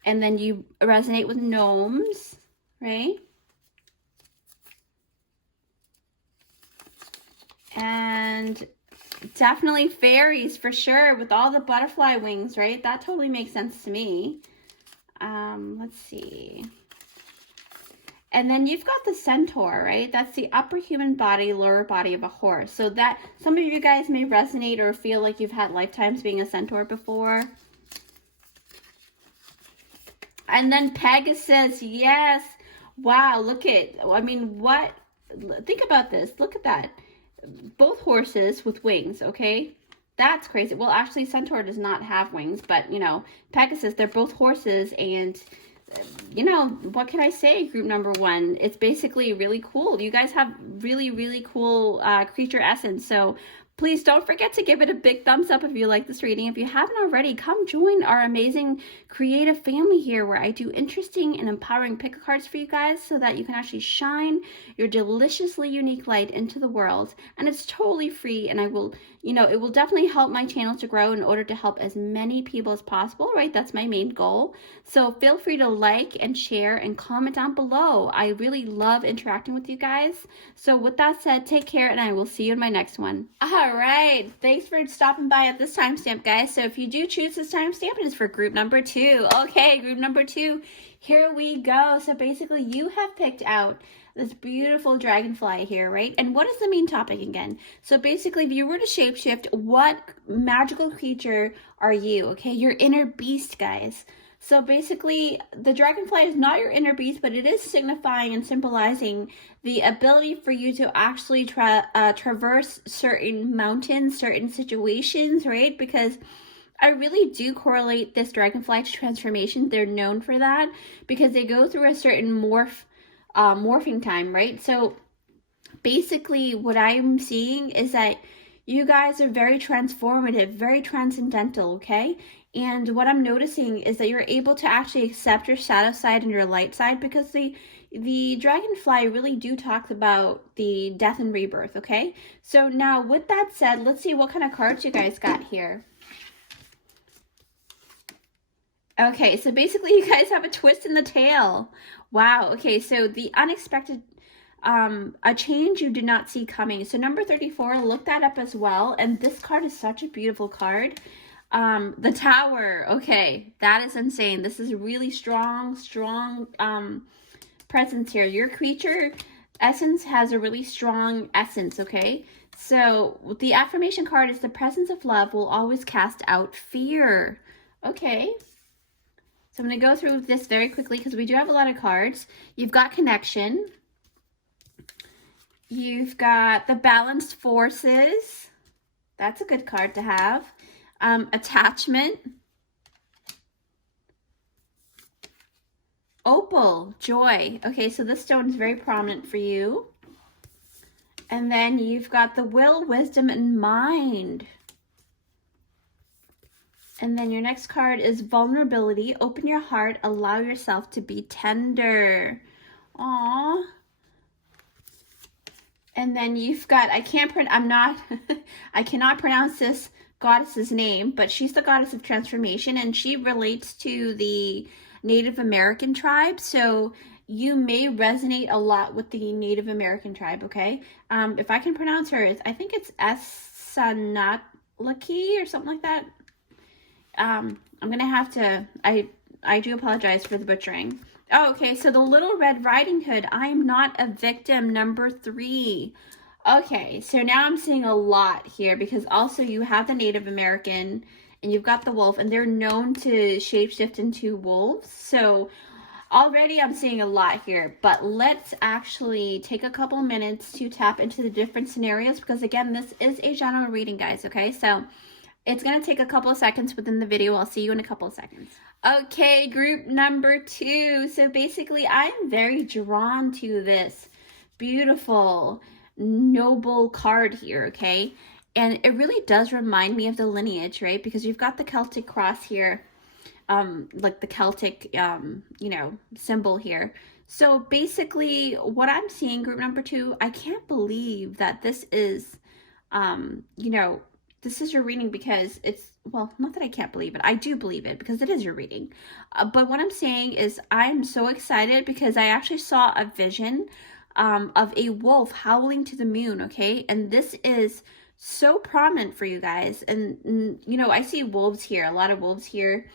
And then you resonate with gnomes, right? And definitely fairies for sure, with all the butterfly wings, right? That totally makes sense to me. Let's see. And then you've got the centaur, right? That's the upper human body, lower body of a horse. So that some of you guys may resonate or feel like you've had lifetimes being a centaur before. And then Pegasus, yes. Wow, look at, I mean, what, think about this. Look at that. Both horses with wings, okay? That's crazy. Well, actually, Centaur does not have wings, but, you know, Pegasus, they're both horses, and, you know, what can I say, group number one? It's basically really cool. You guys have really, really cool creature essence, so Please don't forget to give it a big thumbs up if you like this reading. If you haven't already, come join our amazing creative family here where I do interesting and empowering pick cards for you guys so that you can actually shine your deliciously unique light into the world. And it's totally free, and I will, it will definitely help my channel to grow in order to help as many people as possible, right? That's my main goal. So feel free to like and share and comment down below. I really love interacting with you guys. So with that said, take care, and I will see you in my next one. All right, thanks for stopping by at this timestamp, guys. So if you do choose this timestamp, it is for group number 2. Okay, group number 2, here we go. So basically you have picked out this beautiful dragonfly here, right? And what is the main topic again? So basically, if you were to shapeshift, what magical creature are you? Okay, your inner beast, guys. So basically, the dragonfly is not your inner beast, but it is signifying and symbolizing the ability for you to actually traverse certain mountains, certain situations, right? Because I really do correlate this dragonfly to transformation. They're known for that because they go through a certain morphing time, right? So basically, what I'm seeing is that you guys are very transformative, very transcendental, okay? And what I'm noticing is that you're able to actually accept your shadow side and your light side, because the dragonfly really do talk about the death and rebirth, okay? So now with that said, let's see what kind of cards you guys got here. Okay, so basically you guys have a twist in the tail. Wow, okay, so the unexpected, a change you did not see coming. So number 34, look that up as well. And this card is such a beautiful card. The Tower, okay, that is insane. This is really strong presence here. Your creature essence has a really strong essence, okay? So the affirmation card is the presence of love will always cast out fear. Okay. So I'm going to go through this very quickly because we do have a lot of cards. You've got connection. You've got the balanced forces. That's a good card to have. Attachment. Opal, joy. Okay, so this stone is very prominent for you. And then you've got the will, wisdom, and mind. And then your next card is vulnerability. Open your heart. Allow yourself to be tender. Aww. And then you've got, I cannot pronounce this goddess's name, but she's the goddess of transformation, and she relates to the Native American tribe. So you may resonate a lot with the Native American tribe, okay? If I can pronounce her, I think it's Esanatlaki or something like that. I'm gonna have to, I do apologize for the butchering. Oh, okay, so the Little Red Riding Hood, I'm not a victim, number 3. Okay, so now I'm seeing a lot here because also you have the Native American and you've got the wolf, and they're known to shapeshift into wolves. So already I'm seeing a lot here, but let's actually take a couple minutes to tap into the different scenarios, because again, this is a general reading, guys, okay? So it's going to take a couple of seconds within the video. I'll see you in a couple of seconds. Okay, group number 2. So basically, I'm very drawn to this beautiful, noble card here, okay? And it really does remind me of the lineage, right? Because you've got the Celtic cross here, like the Celtic, symbol here. So basically, what I'm seeing, group number 2, I can't believe that this is, this is your reading, because it's, well, not that I can't believe it. I do believe it because it is your reading. But what I'm saying is I'm so excited because I actually saw a vision of a wolf howling to the moon, okay? And this is so prominent for you guys. And, I see wolves here, a lot of wolves here,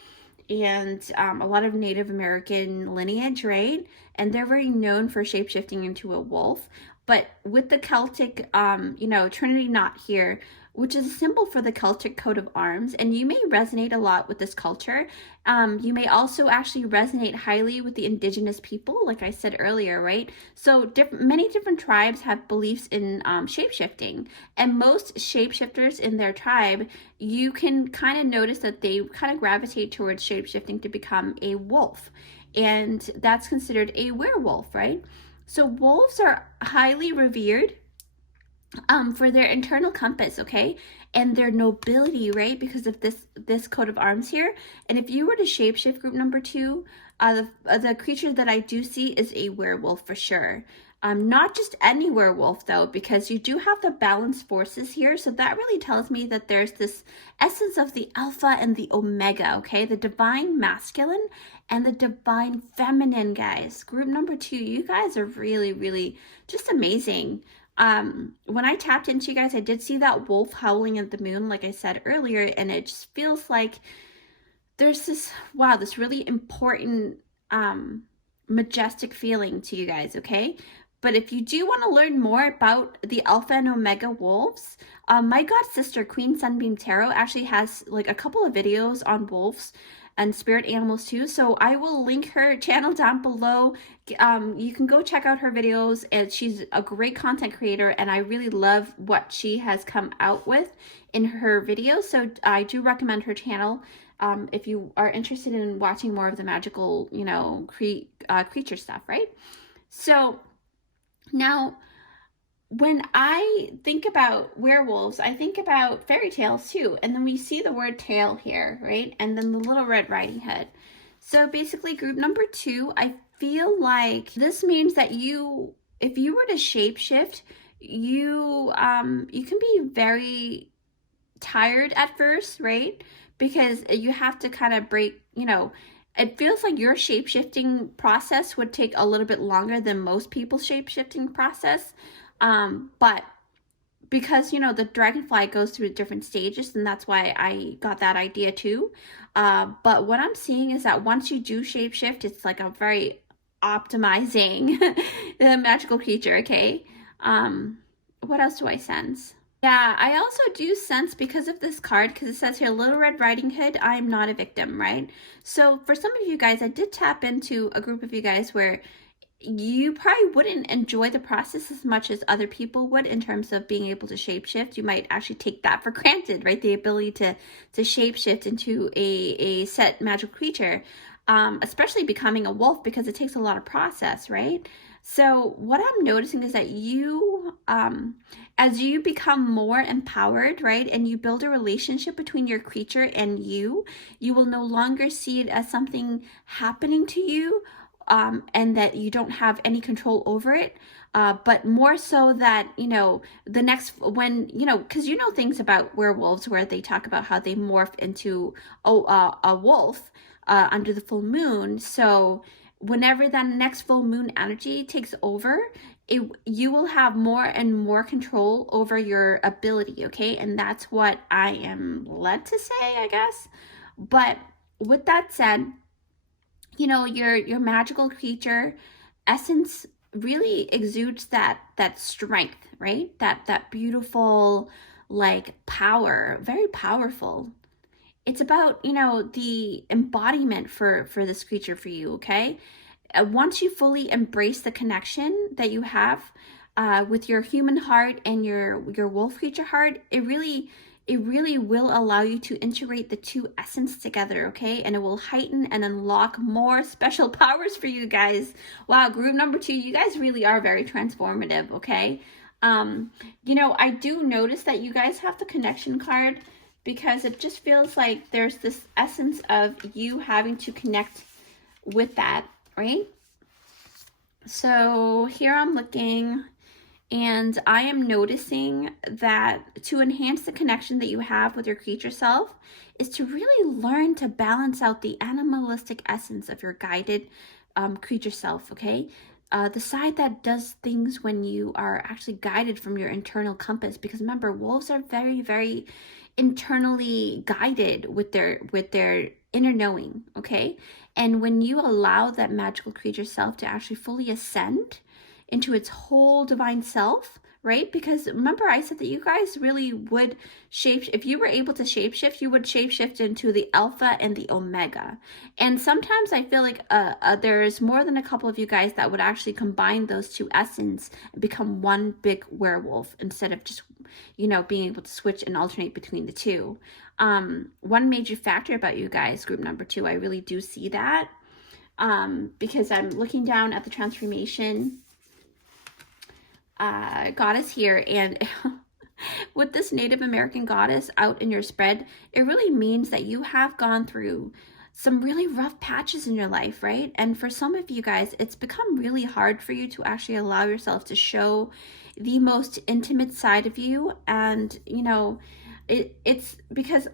and a lot of Native American lineage, right? And they're very known for shapeshifting into a wolf. But with the Celtic, Trinity knot here, which is a symbol for the Celtic coat of arms, and you may resonate a lot with this culture. You may also actually resonate highly with the indigenous people, like I said earlier, right? So many different tribes have beliefs in shapeshifting, and most shapeshifters in their tribe, you can kind of notice that they kind of gravitate towards shapeshifting to become a wolf, and that's considered a werewolf, right? So wolves are highly revered for their internal compass, okay, and their nobility, right, because of this coat of arms here. And if you were to shapeshift group number 2, the creature that I do see is a werewolf for sure. Not just any werewolf though, because you do have the balanced forces here, so that really tells me that there's this essence of the alpha and the omega, okay, the divine masculine and the divine feminine, guys. Group number 2, you guys are really, really just amazing. When I tapped into you guys, I did see that wolf howling at the moon, like I said earlier, and it just feels like there's this, wow, this really important, majestic feeling to you guys, okay? But if you do want to learn more about the Alpha and Omega wolves, my god sister, Queen Sunbeam Tarot, actually has like a couple of videos on wolves and spirit animals too. So I will link her channel down below. You can go check out her videos, and she's a great content creator, and I really love what she has come out with in her videos. So I do recommend her channel if you are interested in watching more of the magical, you know, creature stuff, right? So now, when I think about werewolves, I think about fairy tales too. And then we see the word tail here, right? And then the Little Red Riding Hood. So basically, group number 2, I feel like this means that you, if you were to shapeshift, you can be very tired at first, right? Because you have to kind of break, you know, it feels like your shape-shifting process would take a little bit longer than most people's shape-shifting process. But because, you know, the dragonfly goes through different stages, and that's why I got that idea too. But what I'm seeing is that once you do shapeshift, it's like a very optimizing the magical creature, okay? What else do I sense? Yeah, I also do sense, because of this card, because it says here, Little Red Riding Hood, I am not a victim, right? So for some of you guys, I did tap into a group of you guys where you probably wouldn't enjoy the process as much as other people would in terms of being able to shapeshift. You might actually take that for granted, right? The ability to shapeshift into a set magical creature, especially becoming a wolf, because it takes a lot of process, right? So what I'm noticing is that you, as you become more empowered, right, and you build a relationship between your creature and you will no longer see it as something happening to you, and that you don't have any control over it, but more so that, you know, the next, when, you know, because you know things about werewolves where they talk about how they morph into a wolf under the full moon. So whenever that next full moon energy takes over, you will have more and more control over your ability, okay? And that's what I am led to say, I guess. But with that said, you know, your magical creature essence really exudes that strength, right? That beautiful, like, power, very powerful. It's about, you know, the embodiment for this creature for you, okay? Once you fully embrace the connection that you have with your human heart and your wolf creature heart, it really will allow you to integrate the two essence together, okay? And it will heighten and unlock more special powers for you guys. Wow, group number 2, you guys really are very transformative, okay? You know, I do notice that you guys have the connection card, because it just feels like there's this essence of you having to connect with that, right? So here I'm looking, and I am noticing that to enhance the connection that you have with your creature self is to really learn to balance out the animalistic essence of your guided creature self, okay? The side that does things when you are actually guided from your internal compass, because remember, wolves are very, very internally guided with their inner knowing, okay? And when you allow that magical creature self to actually fully ascend into its whole divine self, right? Because remember, I said that you guys really would if you were able to shapeshift, you would shapeshift into the alpha and the omega. And sometimes I feel like there's more than a couple of you guys that would actually combine those two essence and become one big werewolf, instead of just, you know, being able to switch and alternate between the two. One major factor about you guys, group number 2, I really do see that, because I'm looking down at the transformation goddess here, and with this Native American goddess out in your spread, it really means that you have gone through some really rough patches in your life, right? And for some of you guys, it's become really hard for you to actually allow yourself to show the most intimate side of you. And it's because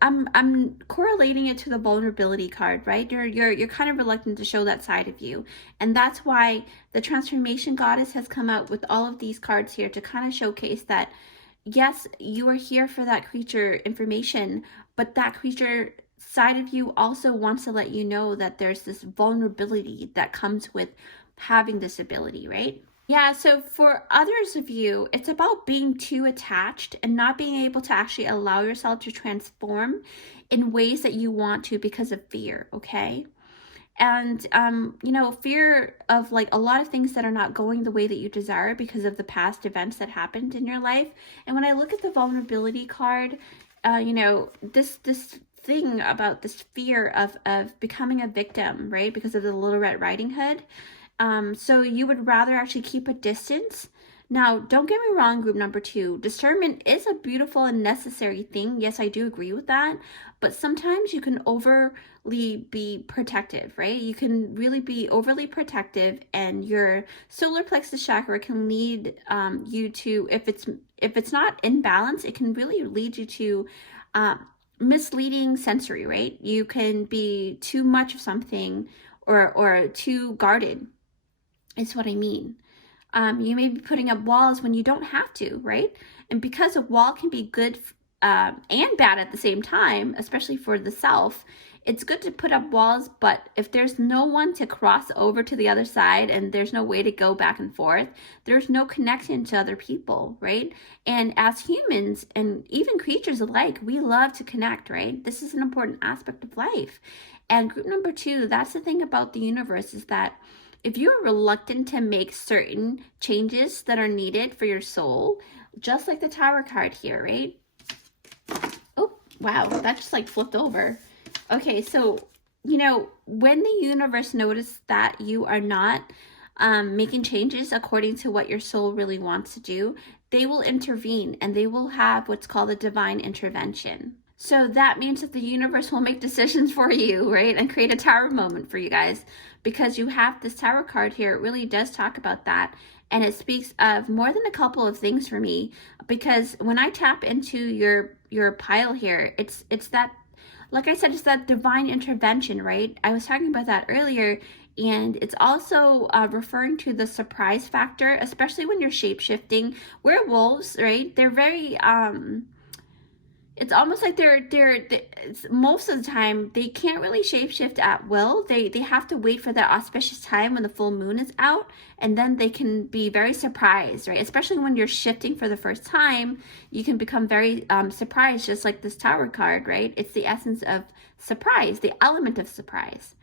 I'm correlating it to the vulnerability card, right? You're kind of reluctant to show that side of you. And that's why the transformation goddess has come out with all of these cards here to kind of showcase that, yes, you are here for that creature information, but that creature side of you also wants to let you know that there's this vulnerability that comes with having this ability, right? Yeah, so for others of you, it's about being too attached and not being able to actually allow yourself to transform in ways that you want to because of fear, okay? And fear of like a lot of things that are not going the way that you desire because of the past events that happened in your life. And when I look at the vulnerability card, this thing about this fear of becoming a victim, right? Because of the Little Red Riding Hood. So you would rather actually keep a distance. Now, don't get me wrong, group number 2. Discernment is a beautiful and necessary thing. Yes, I do agree with that. But sometimes you can overly be protective, right? You can really be overly protective, and your solar plexus chakra can lead you to, if it's not in balance, it can really lead you to misleading sensory, right? You can be too much of something or too guarded. Is what I mean. You may be putting up walls when you don't have to, right? And because a wall can be good and bad at the same time, especially for the self, it's good to put up walls, but if there's no one to cross over to the other side and there's no way to go back and forth, there's no connection to other people, right? And as humans and even creatures alike, we love to connect, right? This is an important aspect of life. And group number 2, that's the thing about the universe, is that if you're reluctant to make certain changes that are needed for your soul, just like the Tower card here, right? Oh, wow, that just like flipped over. Okay, so, when the universe notices that you are not making changes according to what your soul really wants to do, they will intervene and they will have what's called a divine intervention. So that means that the universe will make decisions for you, right? And create a tower moment for you guys. Because you have this Tower card here, it really does talk about that. And it speaks of more than a couple of things for me. Because when I tap into your pile here, it's that, like I said, it's that divine intervention, right? I was talking about that earlier. And it's also referring to the surprise factor, especially when you're shape-shifting. Werewolves, right? They're very... it's almost like they're most of the time they can't really shapeshift at will. They have to wait for that auspicious time when the full moon is out, and then they can be very surprised, right? Especially when you're shifting for the first time, you can become very surprised, just like this Tower card, right? It's the essence of surprise, the element of surprise.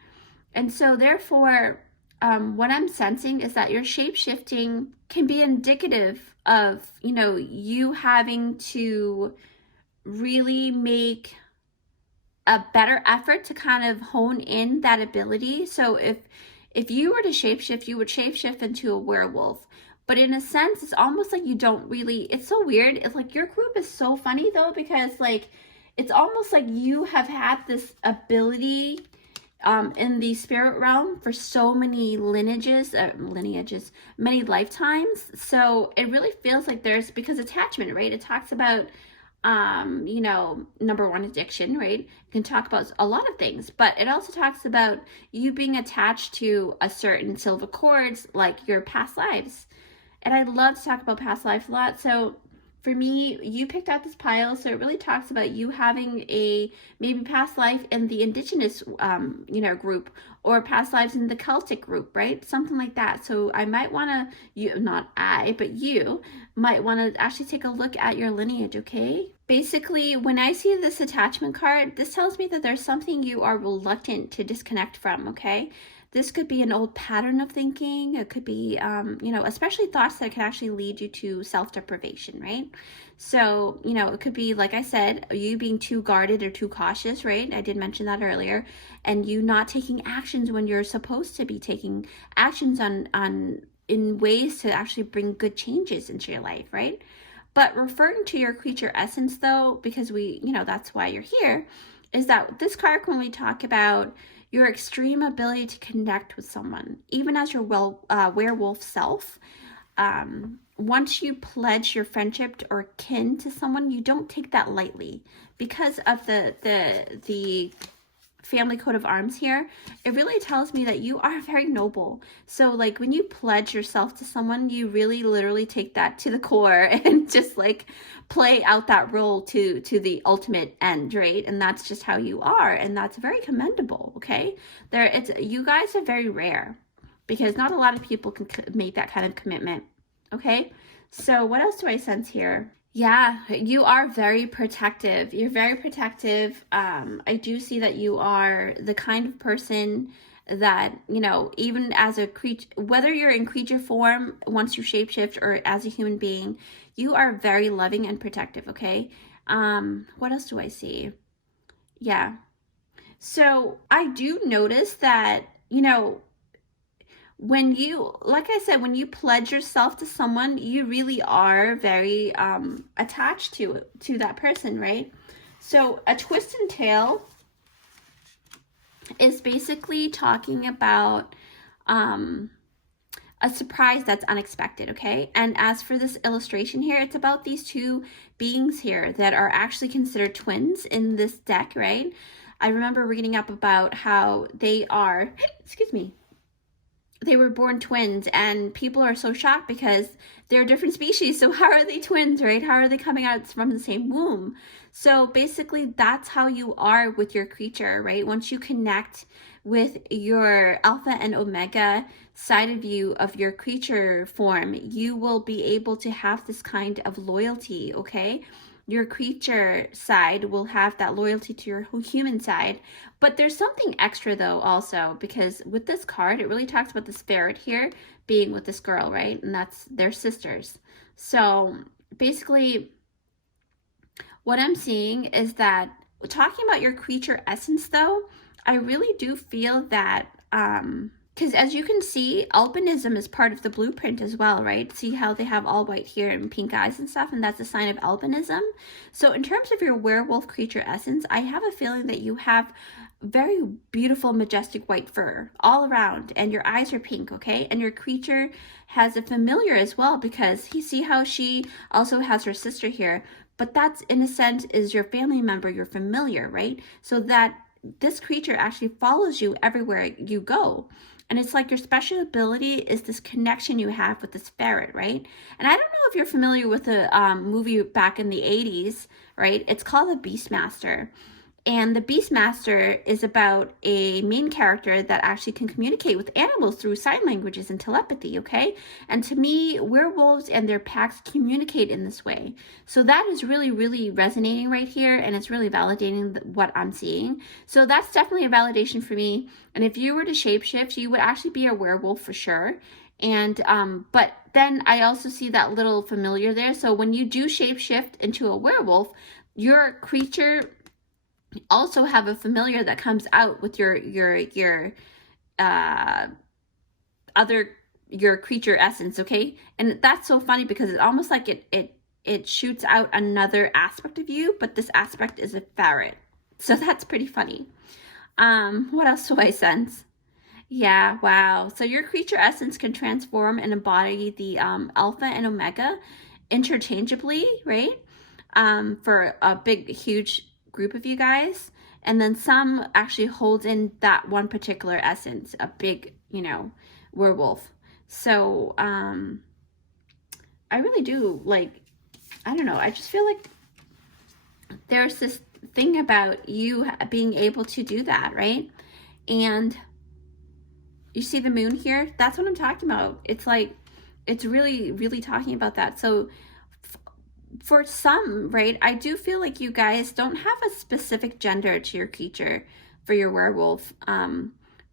And so therefore, what I'm sensing is that your shapeshifting can be indicative of, you having to really make a better effort to kind of hone in that ability. So if you were to shapeshift, you would shapeshift into a werewolf. But in a sense, it's almost like you don't really, it's so weird. It's like your group is so funny though, because like, it's almost like you have had this ability in the spirit realm for so many lineages, many lifetimes. So it really feels like there's, because attachment, right? It talks about number 1, addiction, right? You can talk about a lot of things, but it also talks about you being attached to a certain silver cords, like your past lives. And I love to talk about past lives a lot. So for me, you picked out this pile, so it really talks about you having a maybe past life in the indigenous, group, or past lives in the Celtic group, right? Something like that. So I might want to, but you might want to actually take a look at your lineage, okay? Basically, when I see this attachment card, this tells me that there's something you are reluctant to disconnect from, okay? This could be an old pattern of thinking. It could be, especially thoughts that can actually lead you to self-deprivation, right? So, it could be, like I said, you being too guarded or too cautious, right? I did mention that earlier. And you not taking actions when you're supposed to be taking actions on in ways to actually bring good changes into your life, right? But referring to your creature essence, though, because that's why you're here, is that this card, when we talk about your extreme ability to connect with someone, even as your werewolf self, once you pledge your friendship or kin to someone, you don't take that lightly because of the family coat of arms here. It really tells me that you are very noble. So like when you pledge yourself to someone, you really literally take that to the core and just like play out that role to the ultimate end, right? And that's just how you are, and that's very commendable. Okay, you guys are very rare because not a lot of people can make that kind of commitment. Okay, so what else do I sense here? Yeah, you are very protective. You're very protective. I do see that you are the kind of person that, even as a creature, whether you're in creature form once you shapeshift or as a human being, you are very loving and protective, okay? What else do I see? Yeah. So I do notice that, when you, like I said, when you pledge yourself to someone, you really are very attached to that person, right? So a twist and tail is basically talking about a surprise that's unexpected, okay? And as for this illustration here, it's about these two beings here that are actually considered twins in this deck, right? I remember reading up about how they are, excuse me, they were born twins, and people are so shocked because they're different species. So how are they twins, right? How are they coming out from the same womb? So basically that's how you are with your creature, right? Once you connect with your alpha and omega side of you of your creature form, you will be able to have this kind of loyalty, okay? Your creature side will have that loyalty to your human side. But there's something extra though also, because with this card, it really talks about the spirit here being with this girl, right? And that's their sisters. So basically what I'm seeing is that talking about your creature essence though, I really do feel that because as you can see, albinism is part of the blueprint as well, right? See how they have all white here and pink eyes and stuff, and that's a sign of albinism. So in terms of your werewolf creature essence, I have a feeling that you have very beautiful, majestic white fur all around, and your eyes are pink, okay? And your creature has a familiar as well, because you see how she also has her sister here, but that's in a sense is your family member, your familiar, right? So that this creature actually follows you everywhere you go. And it's like your special ability is this connection you have with this ferret, right? And I don't know if you're familiar with the movie back in the 80s, right? It's called The Beastmaster. And the Beastmaster is about a main character that actually can communicate with animals through sign languages and telepathy, okay? And to me, werewolves and their packs communicate in this way. So that is really, really resonating right here, and it's really validating what I'm seeing. So that's definitely a validation for me. And if you were to shapeshift, you would actually be a werewolf for sure. And but then I also see that little familiar there. So when you do shapeshift into a werewolf, your creature also have a familiar that comes out with your creature essence, okay? And that's so funny because it's almost like it shoots out another aspect of you, but this aspect is a ferret. So that's pretty funny. What else do I sense? Yeah, wow. So your creature essence can transform and embody the alpha and omega interchangeably, right? For a big, huge group of you guys. And then some actually hold in that one particular essence, a big, werewolf. So I really do I don't know, I just feel like there's this thing about you being able to do that, right? And you see the moon here? That's what I'm talking about. It's like, it's really, really talking about that. So for some, right, I do feel like you guys don't have a specific gender to your creature for your werewolf,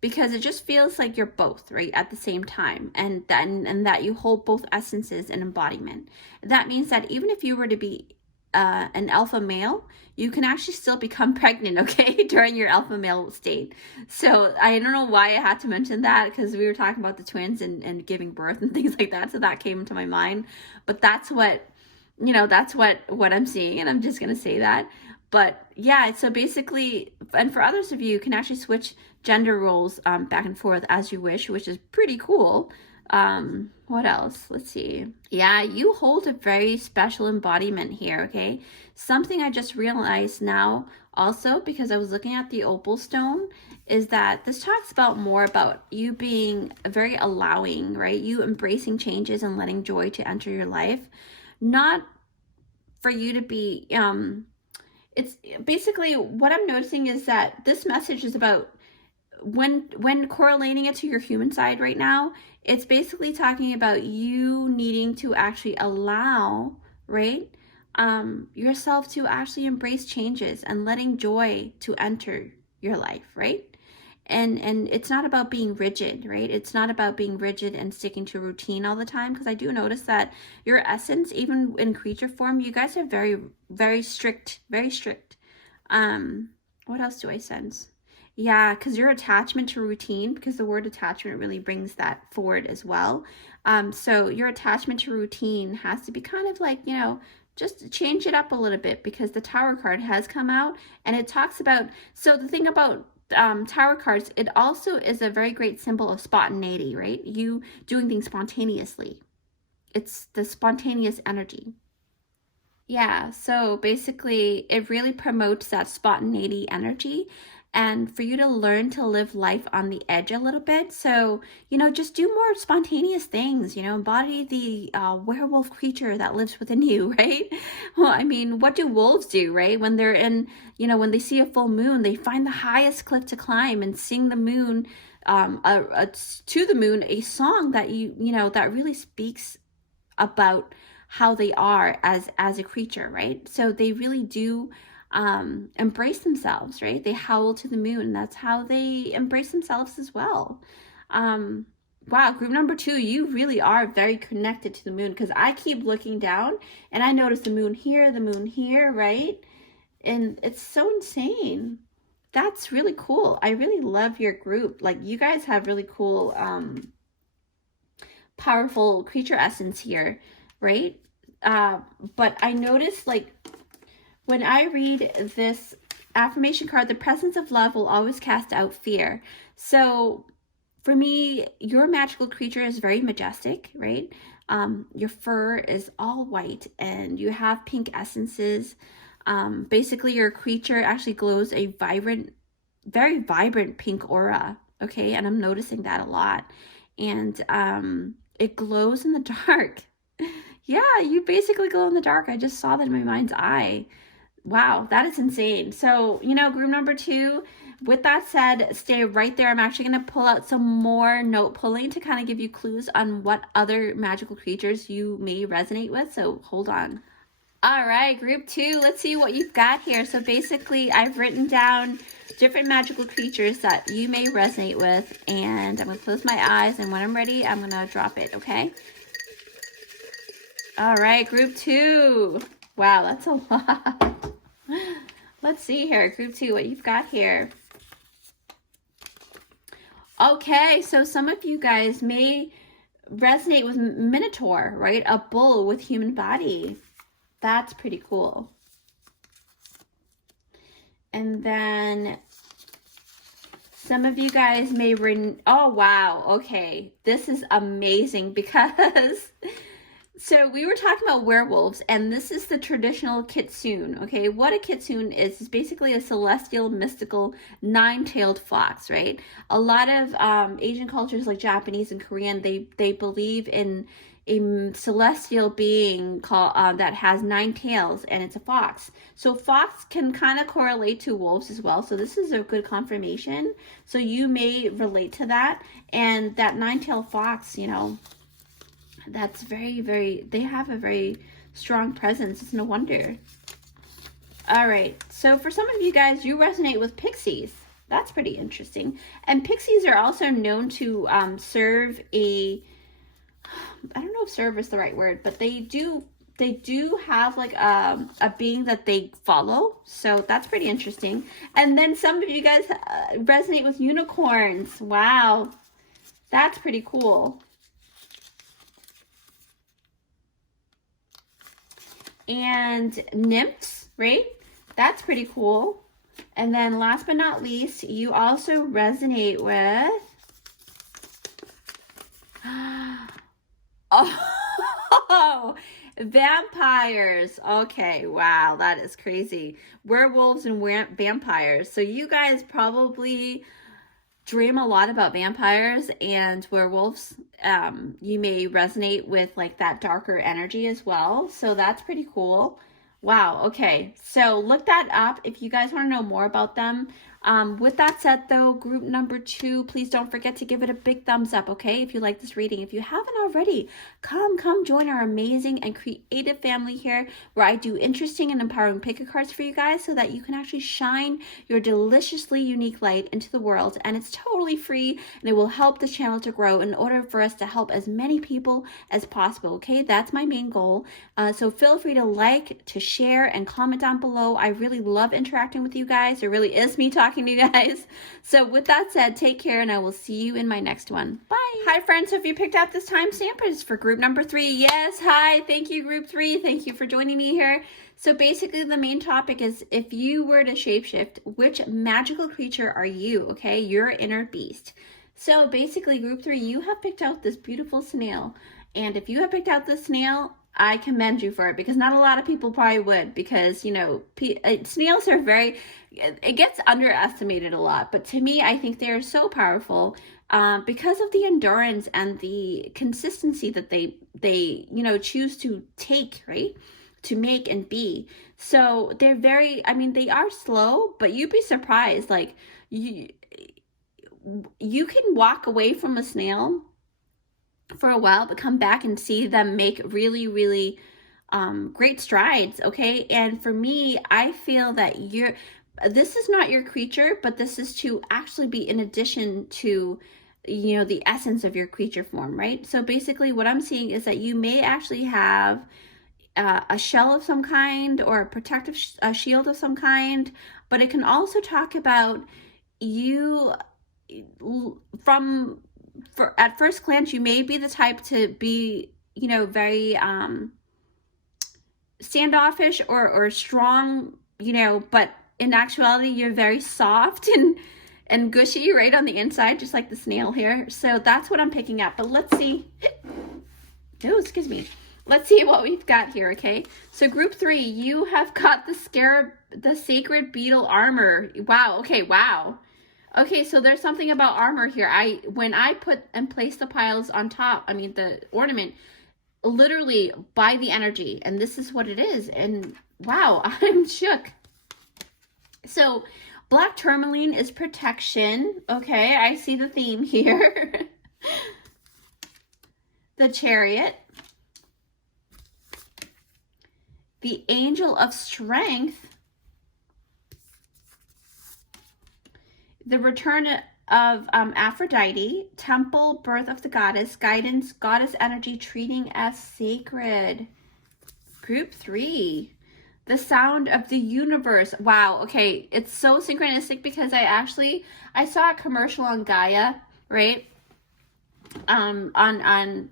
because it just feels like you're both, right, at the same time, and that you hold both essences and embodiment. That means that even if you were to be an alpha male, you can actually still become pregnant, okay, during your alpha male state. So I don't know why I had to mention that, because we were talking about the twins and giving birth and things like that. So that came into my mind. But that's what, that's what I'm seeing. And I'm just going to say that. But yeah, so basically, and for others of you, you can actually switch gender roles back and forth as you wish, which is pretty cool. What else? Let's see. Yeah, you hold a very special embodiment here, okay? Something I just realized now also, because I was looking at the opal stone, is that this talks about more about you being very allowing, right? You embracing changes and letting joy to enter your life. Not for you to be, it's basically what I'm noticing is that this message is about when correlating it to your human side right now, it's basically talking about you needing to actually allow, right, yourself to actually embrace changes and letting joy to enter your life, right? And it's not about being rigid, right? It's not about being rigid and sticking to routine all the time, because I do notice that your essence, even in creature form, you guys are very, very strict, very strict. What else do I sense? Yeah, because your attachment to routine, because the word attachment really brings that forward as well. So your attachment to routine has to be kind of like, just change it up a little bit, because the Tower card has come out and it talks about, so the thing about Tower cards, it also is a very great symbol of spontaneity, right? You doing things spontaneously. It's the spontaneous energy. Yeah, so basically it really promotes that spontaneity energy, and for you to learn to live life on the edge a little bit. So, just do more spontaneous things, embody the werewolf creature that lives within you, right? Well, I mean, what do wolves do, right? When they're in, when they see a full moon, they find the highest cliff to climb and sing the moon, to the moon, a song that that really speaks about how they are as a creature, right? So they really do embrace themselves, right? They howl to the moon. That's how they embrace themselves as well. Wow, group number 2, you really are very connected to the moon, because I keep looking down and I notice the moon here, right? And it's so insane. That's really cool. I really love your group. Like, you guys have really cool, powerful creature essence here, right? But I noticed, like, when I read this affirmation card, the presence of love will always cast out fear. So for me, your magical creature is very majestic, right? Your fur is all white and you have pink essences. Basically, your creature actually glows a vibrant, very vibrant pink aura, okay? And I'm noticing that a lot. And it glows in the dark. Yeah, you basically glow in the dark. I just saw that in my mind's eye. Wow, that is insane. So, group number 2, with that said, stay right there. I'm actually going to pull out some more note pulling to kind of give you clues on what other magical creatures you may resonate with. So hold on. All right, group 2, let's see what you've got here. So basically, I've written down different magical creatures that you may resonate with, and I'm going to close my eyes, and when I'm ready, I'm going to drop it, okay? All right, group 2. Wow, that's a lot. Let's see here, group 2, what you've got here. Okay, so some of you guys may resonate with Minotaur, right? A bull with human body. That's pretty cool. And then some of you guys may oh, wow. Okay, this is amazing, because so we were talking about werewolves, and this is the traditional kitsune, okay? What a kitsune is basically a celestial, mystical, 9-tailed fox, right? A lot of Asian cultures, like Japanese and Korean, they believe in a celestial being called that has 9 tails, and it's a fox. So fox can kind of correlate to wolves as well. So this is a good confirmation. So you may relate to that, and that 9-tailed fox, that's very, very, they have a very strong presence. It's no wonder. All right. So for some of you guys, you resonate with pixies. That's pretty interesting. And pixies are also known to serve a, I don't know if serve is the right word, but they do they do have like a being that they follow, so that's pretty interesting. And then some of you guys resonate with unicorns. Wow, that's pretty cool. And nymphs, right? That's pretty cool. And then last but not least, you also resonate with oh, vampires. Okay, wow, that is crazy. Werewolves and vampires. So you guys probably dream a lot about vampires and werewolves. You may resonate with like that darker energy as well. So that's pretty cool. Wow. Okay. So look that up if you guys want to know more about them. With that said, though, group number 2, please don't forget to give it a big thumbs up, okay? If you like this reading. If you haven't already, come join our amazing and creative family here, where I do interesting and empowering pick-a cards for you guys so that you can actually shine your deliciously unique light into the world. And it's totally free, and it will help the channel to grow in order for us to help as many people as possible, okay? That's my main goal. So feel free to like, to share, and comment down below. I really love interacting with you guys. It really is me talking to you guys. So with that said, take care, and I will see you in my next one. Bye. Hi friends, so if you picked out this timestamp, it's for group number 3. Yes, hi, thank you group 3. Thank you for joining me here. So basically the main topic is, if you were to shapeshift, which magical creature are you? Okay, your inner beast. So basically group 3, you have picked out this beautiful snail. And if you have picked out this snail, I commend you for it, because not a lot of people probably would, because, you know, snails are very, it gets underestimated a lot, but to me, I think they're so powerful because of the endurance and the consistency that they you know, choose to take, right, to make and be. So they're very, I mean, they are slow, but you'd be surprised, like, you can walk away from a snail for a while, but come back and see them make really great strides, okay? And for me, I feel that this is not your creature, but this is to actually be in addition to, you know, the essence of your creature form, right? So basically what I'm seeing is that you may actually have a shell of some kind, or a protective shield of some kind, but it can also talk about you at first glance, you may be the type to be, you know, very standoffish or strong, you know, but in actuality, you're very soft and gushy right on the inside, just like the snail here. So that's what I'm picking up. But let's see. Oh, excuse me. Let's see what we've got here, okay? So group 3, you have got the sacred beetle armor. Wow, okay, wow. Okay, so there's something about armor here. When I put and place the piles on top, I mean the ornament, literally by the energy, and this is what it is. And wow, I'm shook. So black tourmaline is protection. Okay, I see the theme here. The chariot. The angel of strength. The return of Aphrodite, temple, birth of the goddess, guidance, goddess energy, treating as sacred. Group 3, the sound of the universe. Wow, okay, it's so synchronistic because I saw a commercial on Gaia, right? On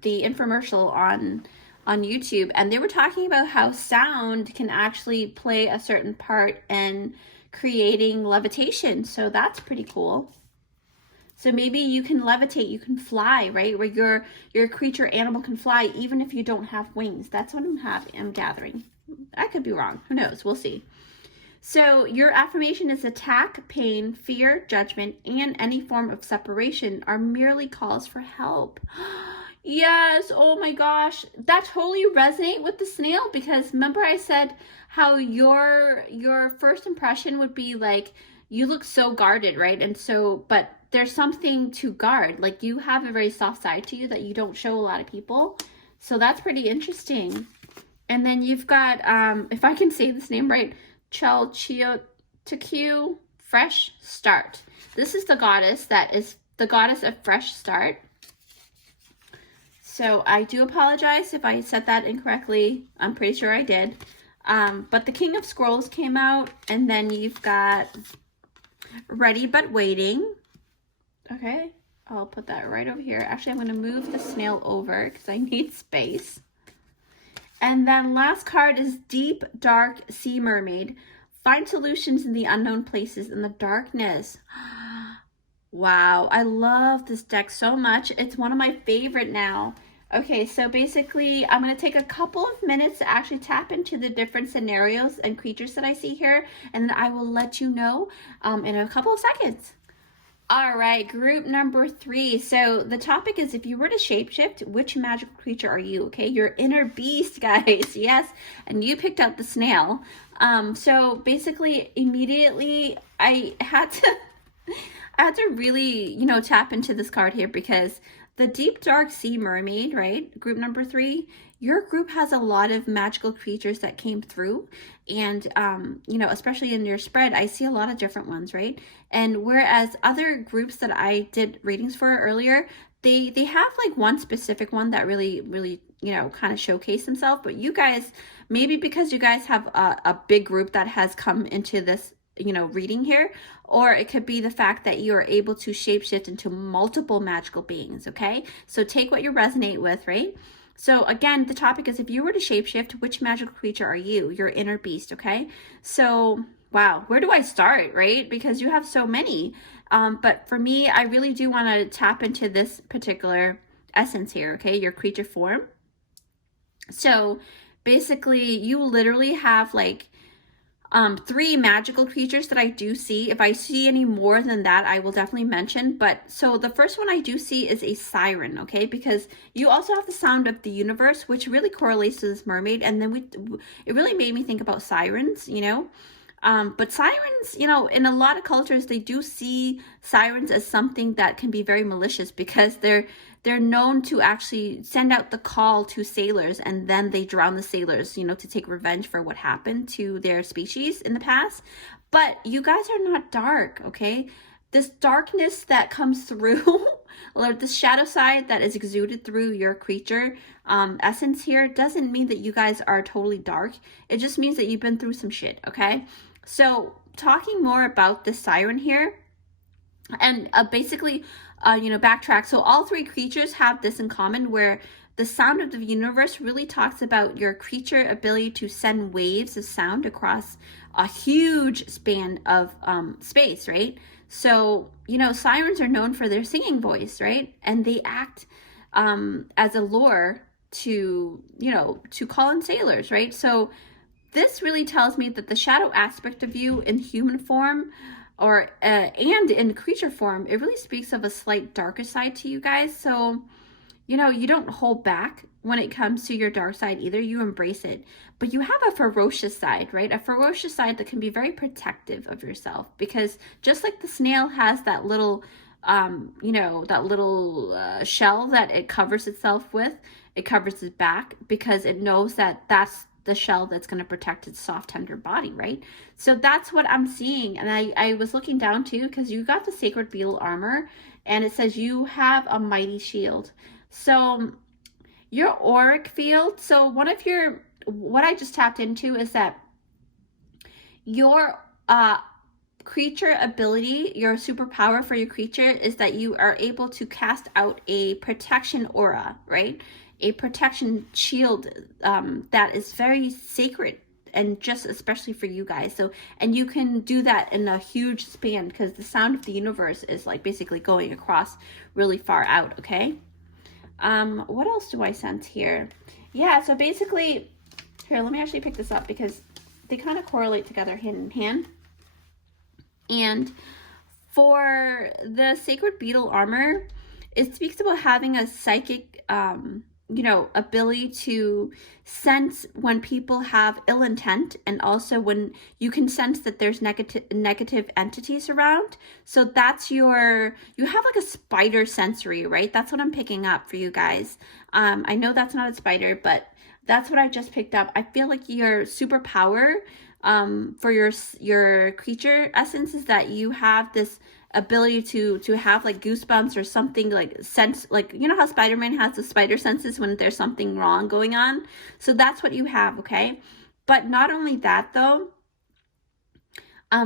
the infomercial on YouTube, and they were talking about how sound can actually play a certain part in creating levitation. So that's pretty cool. So maybe you can levitate, you can fly, right? Where your creature animal can fly even if you don't have wings. That's what I'm gathering. I could be wrong. Who knows? We'll see. So your affirmation is: attack, pain, fear, judgment, and any form of separation are merely calls for help. Yes, oh my gosh, that totally resonates with the snail, because remember I said how your first impression would be like, you look so guarded, right? And so, but there's something to guard. Like, you have a very soft side to you that you don't show a lot of people. So that's pretty interesting. And then you've got, if I can say this name right, Chalchiotaku, fresh start. This is the goddess that is the goddess of fresh start. So I do apologize if I said that incorrectly. I'm pretty sure I did. But the King of Scrolls came out, and then you've got Ready But Waiting. Okay, I'll put that right over here. Actually, I'm going to move the snail over because I need space. And then last card is Deep Dark Sea Mermaid. Find solutions in the unknown places in the darkness. Wow, I love this deck so much. It's one of my favorite now. Okay, so basically, I'm going to take a couple of minutes to actually tap into the different scenarios and creatures that I see here, and then I will let you know in a couple of seconds. All right, group number 3. So the topic is, if you were to shapeshift, which magical creature are you? Okay, your inner beast, guys. Yes, and you picked out the snail. So basically, immediately, I had to really, you know, tap into this card here, because the Deep Dark Sea Mermaid, right, group number 3, your group has a lot of magical creatures that came through. And, you know, especially in your spread, I see a lot of different ones, right? And whereas other groups that I did readings for earlier, they have like one specific one that really, you know, kind of showcase themselves. But you guys, maybe because you guys have a big group that has come into this, you know, reading here, or it could be the fact that you are able to shapeshift into multiple magical beings. Okay, so take what you resonate with, right? So again, the topic is, if you were to shapeshift, which magical creature are you? Your inner beast. Okay, so wow, where do I start, right? Because you have so many. But for me, I really do want to tap into this particular essence here. Okay, your creature form. So basically, you literally have like 3 magical creatures that I do see. If I see any more than that, I will definitely mention. But so the first one I do see is a siren, okay? Because you also have the sound of the universe, which really correlates to this mermaid. And then it really made me think about sirens, you know? But sirens, you know, in a lot of cultures, they do see sirens as something that can be very malicious, because they're known to actually send out the call to sailors, and then they drown the sailors, you know, to take revenge for what happened to their species in the past. But you guys are not dark, okay? This darkness that comes through, or the shadow side that is exuded through your creature essence here, doesn't mean that you guys are totally dark. It just means that you've been through some shit, okay? So talking more about the siren here, and basically, you know, backtrack. So all 3 creatures have this in common, where the sound of the universe really talks about your creature ability to send waves of sound across a huge span of space, right? So, you know, sirens are known for their singing voice, right? And they act as a lure to, you know, to call in sailors, right? So this really tells me that the shadow aspect of you in human form, or and in creature form, it really speaks of a slight darker side to you guys. So, you know, you don't hold back when it comes to your dark side either. You embrace it. But you have a ferocious side, right? A ferocious side that can be very protective of yourself, because just like the snail has that little, you know, that little shell that it covers itself with, it covers its back because it knows that that's the shell that's going to protect its soft, tender body, right? So that's what I'm seeing. And I was looking down too, because you got the sacred beetle armor, and it says you have a mighty shield. So your auric field, so one of your, what I just tapped into is that your creature ability, your superpower for your creature, is that you are able to cast out a protection aura, right? A protection shield that is very sacred, and just especially for you guys. So, and you can do that in a huge span, because the sound of the universe is like basically going across really far out, okay? What else do I sense here? Yeah, so basically, here, let me actually pick this up, because they kind of correlate together hand in hand. And for the sacred beetle armor, it speaks about having a psychic you know, ability to sense when people have ill intent, and also when you can sense that there's negative entities around. So that's your, you have like a spider sensory, right? That's what I'm picking up for you guys. I know that's not a spider, but that's what I just picked up. I feel like your superpower for your creature essence is that you have this ability to have like goosebumps or something, like sense, like, you know how Spider-Man has the spider senses when there's something wrong going on. So that's what you have, okay? But not only that though,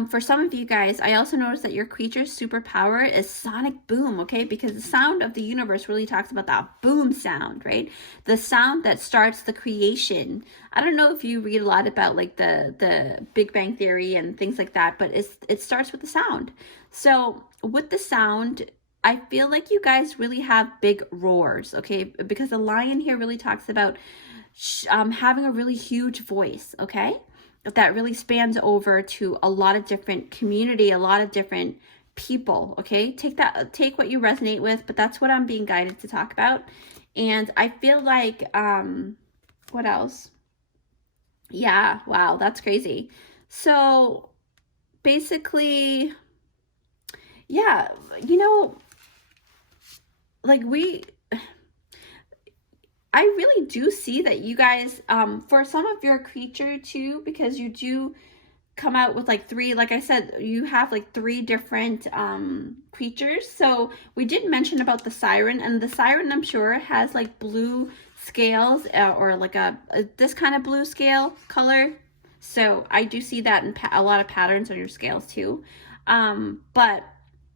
for some of you guys, I also noticed that your creature's superpower is sonic boom, okay? Because the sound of the universe really talks about that boom sound, right? The sound that starts the creation. I don't know if you read a lot about like the Big Bang Theory and things like that, but it starts with the sound. So with the sound, I feel like you guys really have big roars, okay? Because the lion here really talks about having a really huge voice, okay? That really spans over to a lot of different community, a lot of different people, okay? Take what you resonate with, but that's what I'm being guided to talk about. And I feel like, what else? Yeah, wow, that's crazy. So basically, yeah, you know, like I really do see that you guys, for some of your creature too, because you do come out with like three, like I said, you have like three different creatures. So we did mention about the siren, and the siren, I'm sure, has like blue scales or like this kind of blue scale color. So I do see that in a lot of patterns on your scales too. But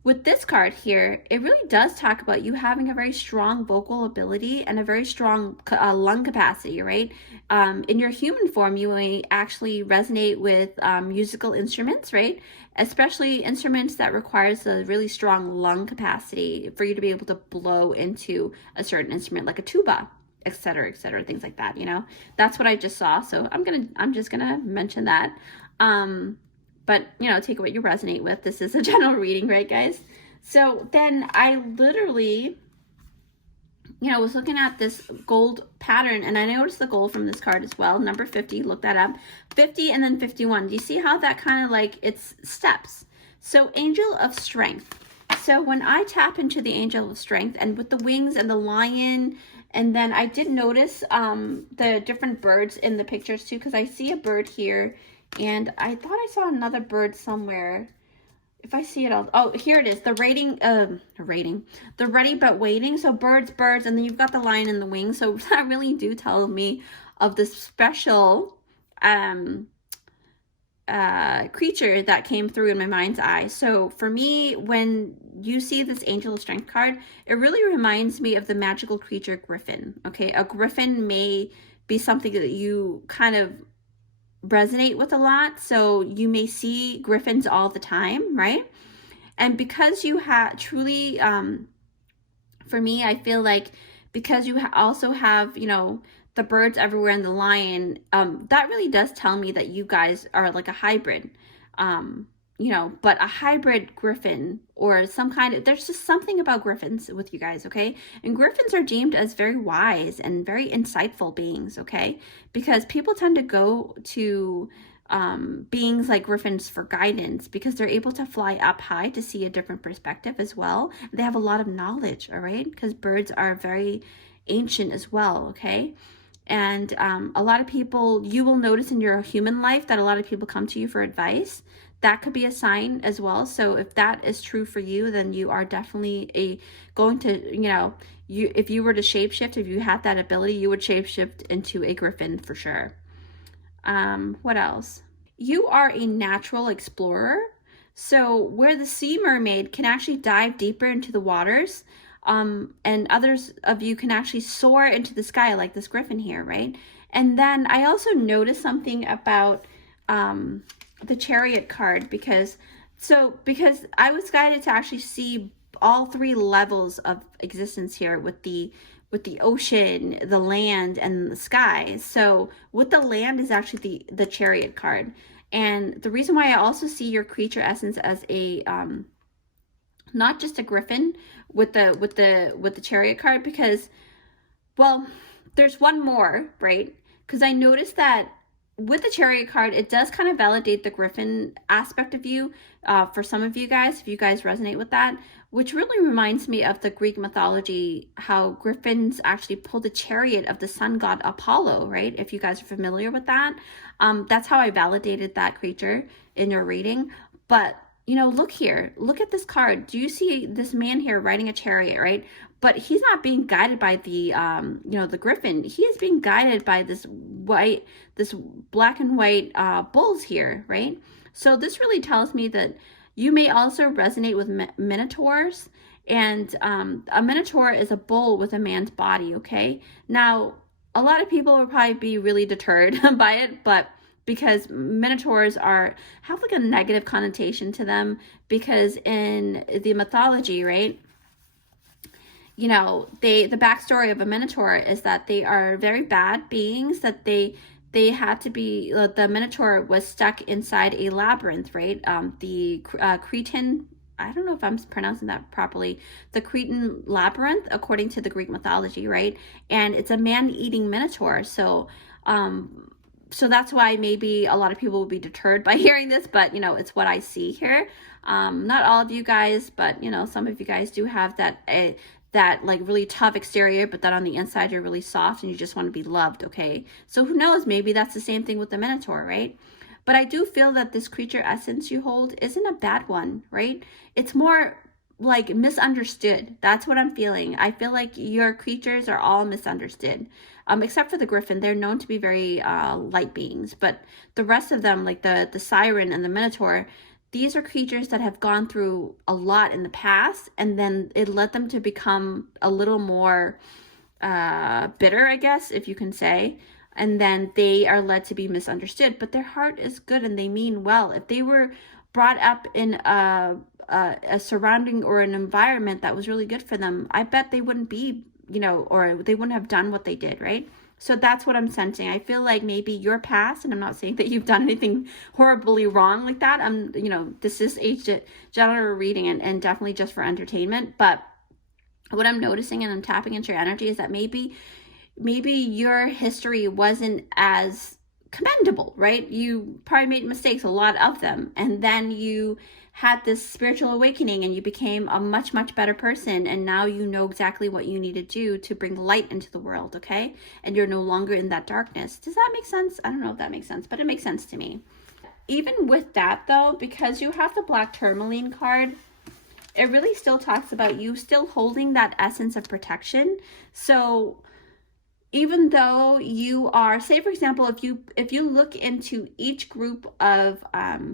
with this card here, it really does talk about you having a very strong vocal ability and a very strong lung capacity, right? In your human form, you may actually resonate with musical instruments, right? Especially instruments that requires a really strong lung capacity for you to be able to blow into a certain instrument, like a tuba, etc., things like that, you know? That's what I just saw, so I'm just gonna mention that. But, you know, take what you resonate with. This is a general reading, right, guys? So then I literally, you know, was looking at this gold pattern, and I noticed the gold from this card as well. Number 50, look that up. 50 and then 51. Do you see how that kind of like, it's steps? So Angel of Strength. So when I tap into the Angel of Strength, and with the wings and the lion, and then I did notice the different birds in the pictures too, because I see a bird here, and I thought I saw another bird somewhere. If I see it, oh, here it is. The the ready but waiting. So birds, and then you've got the lion and the wings. So that really do tell me of this special creature that came through in my mind's eye. So for me, when you see this Angel of Strength card, it really reminds me of the magical creature griffin. Okay, a griffin may be something that you kind of resonate with a lot, so you may see griffins all the time, right? And because you have truly, for me, I feel like because you also have, you know, the birds everywhere and the lion, that really does tell me that you guys are like a hybrid, you know, but a hybrid griffin or some kind of, there's just something about griffins with you guys, okay? And griffins are deemed as very wise and very insightful beings, okay? Because people tend to go to beings like griffins for guidance because they're able to fly up high to see a different perspective as well. They have a lot of knowledge, all right? Because birds are very ancient as well, okay? And a lot of people, you will notice in your human life that a lot of people come to you for advice. That could be a sign as well. So if that is true for you, then you are definitely going to, you know, if you were to shapeshift, if you had that ability, you would shapeshift into a griffin for sure. What else? You are a natural explorer. So where the sea mermaid can actually dive deeper into the waters, and others of you can actually soar into the sky like this griffin here, right? And then I also noticed something about the Chariot card, because I was guided to actually see all three levels of existence here with the ocean, the land, and the sky. So with the land is actually the Chariot card. And the reason why I also see your creature essence as a not just a griffin with the Chariot card, because, well, there's one more, right? Because I noticed that with the Chariot card, it does kind of validate the griffin aspect of you for some of you guys, if you guys resonate with that, which really reminds me of the Greek mythology, how griffins actually pull the chariot of the sun god Apollo, right? If you guys are familiar with that. That's how I validated that creature in your reading. But you know, look here, look at this card. Do you see this man here riding a chariot, right? But he's not being guided by the, you know, the griffin. He is being guided by this black and white bulls here, right? So this really tells me that you may also resonate with minotaurs. And a minotaur is a bull with a man's body, okay? Now, a lot of people will probably be really deterred by it, but because minotaurs have like a negative connotation to them, because in the mythology, right, you know, the backstory of a minotaur is that they are very bad beings, that they had to be, the minotaur was stuck inside a labyrinth, right? The Cretan, I don't know if I'm pronouncing that properly, the Cretan labyrinth, according to the Greek mythology, right? And it's a man-eating minotaur. So that's why maybe a lot of people will be deterred by hearing this, but, you know, it's what I see here. Not all of you guys, but, you know, some of you guys do have that like really tough exterior, but then on the inside you're really soft and you just want to be loved, okay? So who knows, maybe that's the same thing with the minotaur, right? But I do feel that this creature essence you hold isn't a bad one, right? It's more like misunderstood. That's what I'm feeling. I feel like your creatures are all misunderstood, except for the griffin. They're known to be very light beings, but the rest of them, like the siren and the minotaur, these are creatures that have gone through a lot in the past, and then it led them to become a little more bitter, I guess, if you can say. And then they are led to be misunderstood, but their heart is good and they mean well. If they were brought up in a surrounding or an environment that was really good for them, I bet they wouldn't be, you know, or they wouldn't have done what they did, right? So that's what I'm sensing. I feel like maybe your past, and I'm not saying that you've done anything horribly wrong like that. You know, this is a general reading and definitely just for entertainment. But what I'm noticing, and I'm tapping into your energy, is that maybe your history wasn't as commendable, right? You probably made mistakes, a lot of them. And then you had this spiritual awakening and you became a much, much better person. And now you know exactly what you need to do to bring light into the world, okay? And you're no longer in that darkness. Does that make sense? I don't know if that makes sense, but it makes sense to me. Even with that though, because you have the black tourmaline card, it really still talks about you still holding that essence of protection. So even though you are, say for example, if you look into each group of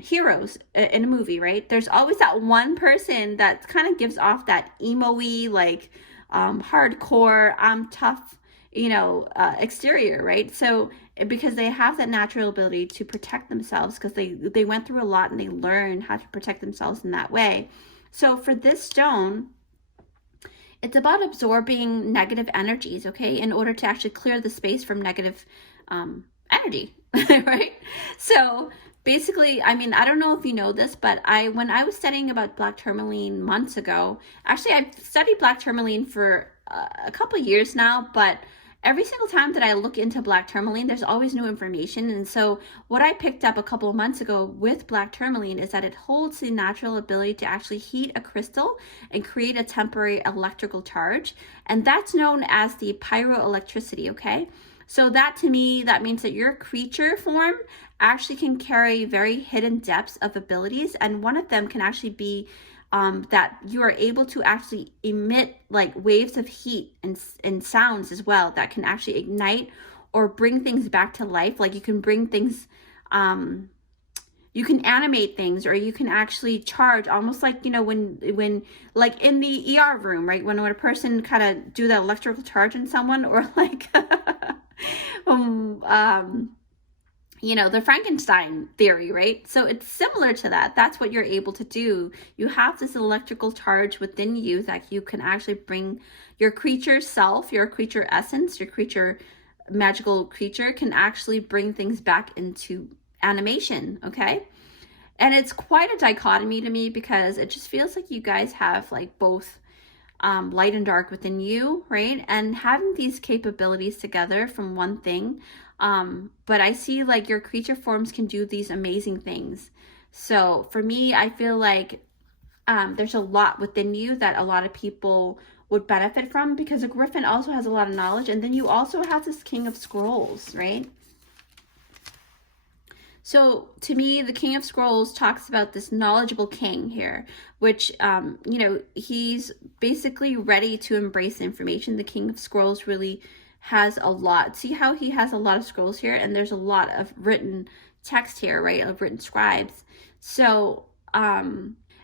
heroes in a movie, right, there's always that one person that kind of gives off that emo-y, like hardcore, I'm tough, you know, exterior, right? So because they have that natural ability to protect themselves, because they went through a lot and they learned how to protect themselves in that way. So for this stone, it's about absorbing negative energies, okay, in order to actually clear the space from negative energy, right? So basically, I mean, I don't know if you know this, but when I was studying about black tourmaline months ago, actually I've studied black tourmaline for a couple of years now, but every single time that I look into black tourmaline, there's always new information. And so what I picked up a couple of months ago with black tourmaline is that it holds the natural ability to actually heat a crystal and create a temporary electrical charge. And that's known as the pyroelectricity, okay? So that to me, that means that your creature form actually can carry very hidden depths of abilities. And one of them can actually be that you are able to actually emit like waves of heat and sounds as well that can actually ignite or bring things back to life. Like you can bring things, you can animate things, or you can actually charge, almost like, you know, when like in the ER room, right? When a person kind of do that electrical charge on someone, or like, you know, the Frankenstein theory, right? So it's similar to that. That's what you're able to do. You have this electrical charge within you that you can actually bring your creature self, your creature essence, your creature magical creature can actually bring things back into animation, okay? And it's quite a dichotomy to me, because it just feels like you guys have like both light and dark within you, right? And having these capabilities together from one thing. But I see like your creature forms can do these amazing things. So for me, I feel like there's a lot within you that a lot of people would benefit from, because a griffin also has a lot of knowledge. And then you also have this King of Scrolls, right? So to me, the King of Scrolls talks about this knowledgeable king here, which, you know, he's basically ready to embrace information. The King of Scrolls really has a lot. See how he has a lot of scrolls here, and there's a lot of written text here, right, of written scribes. So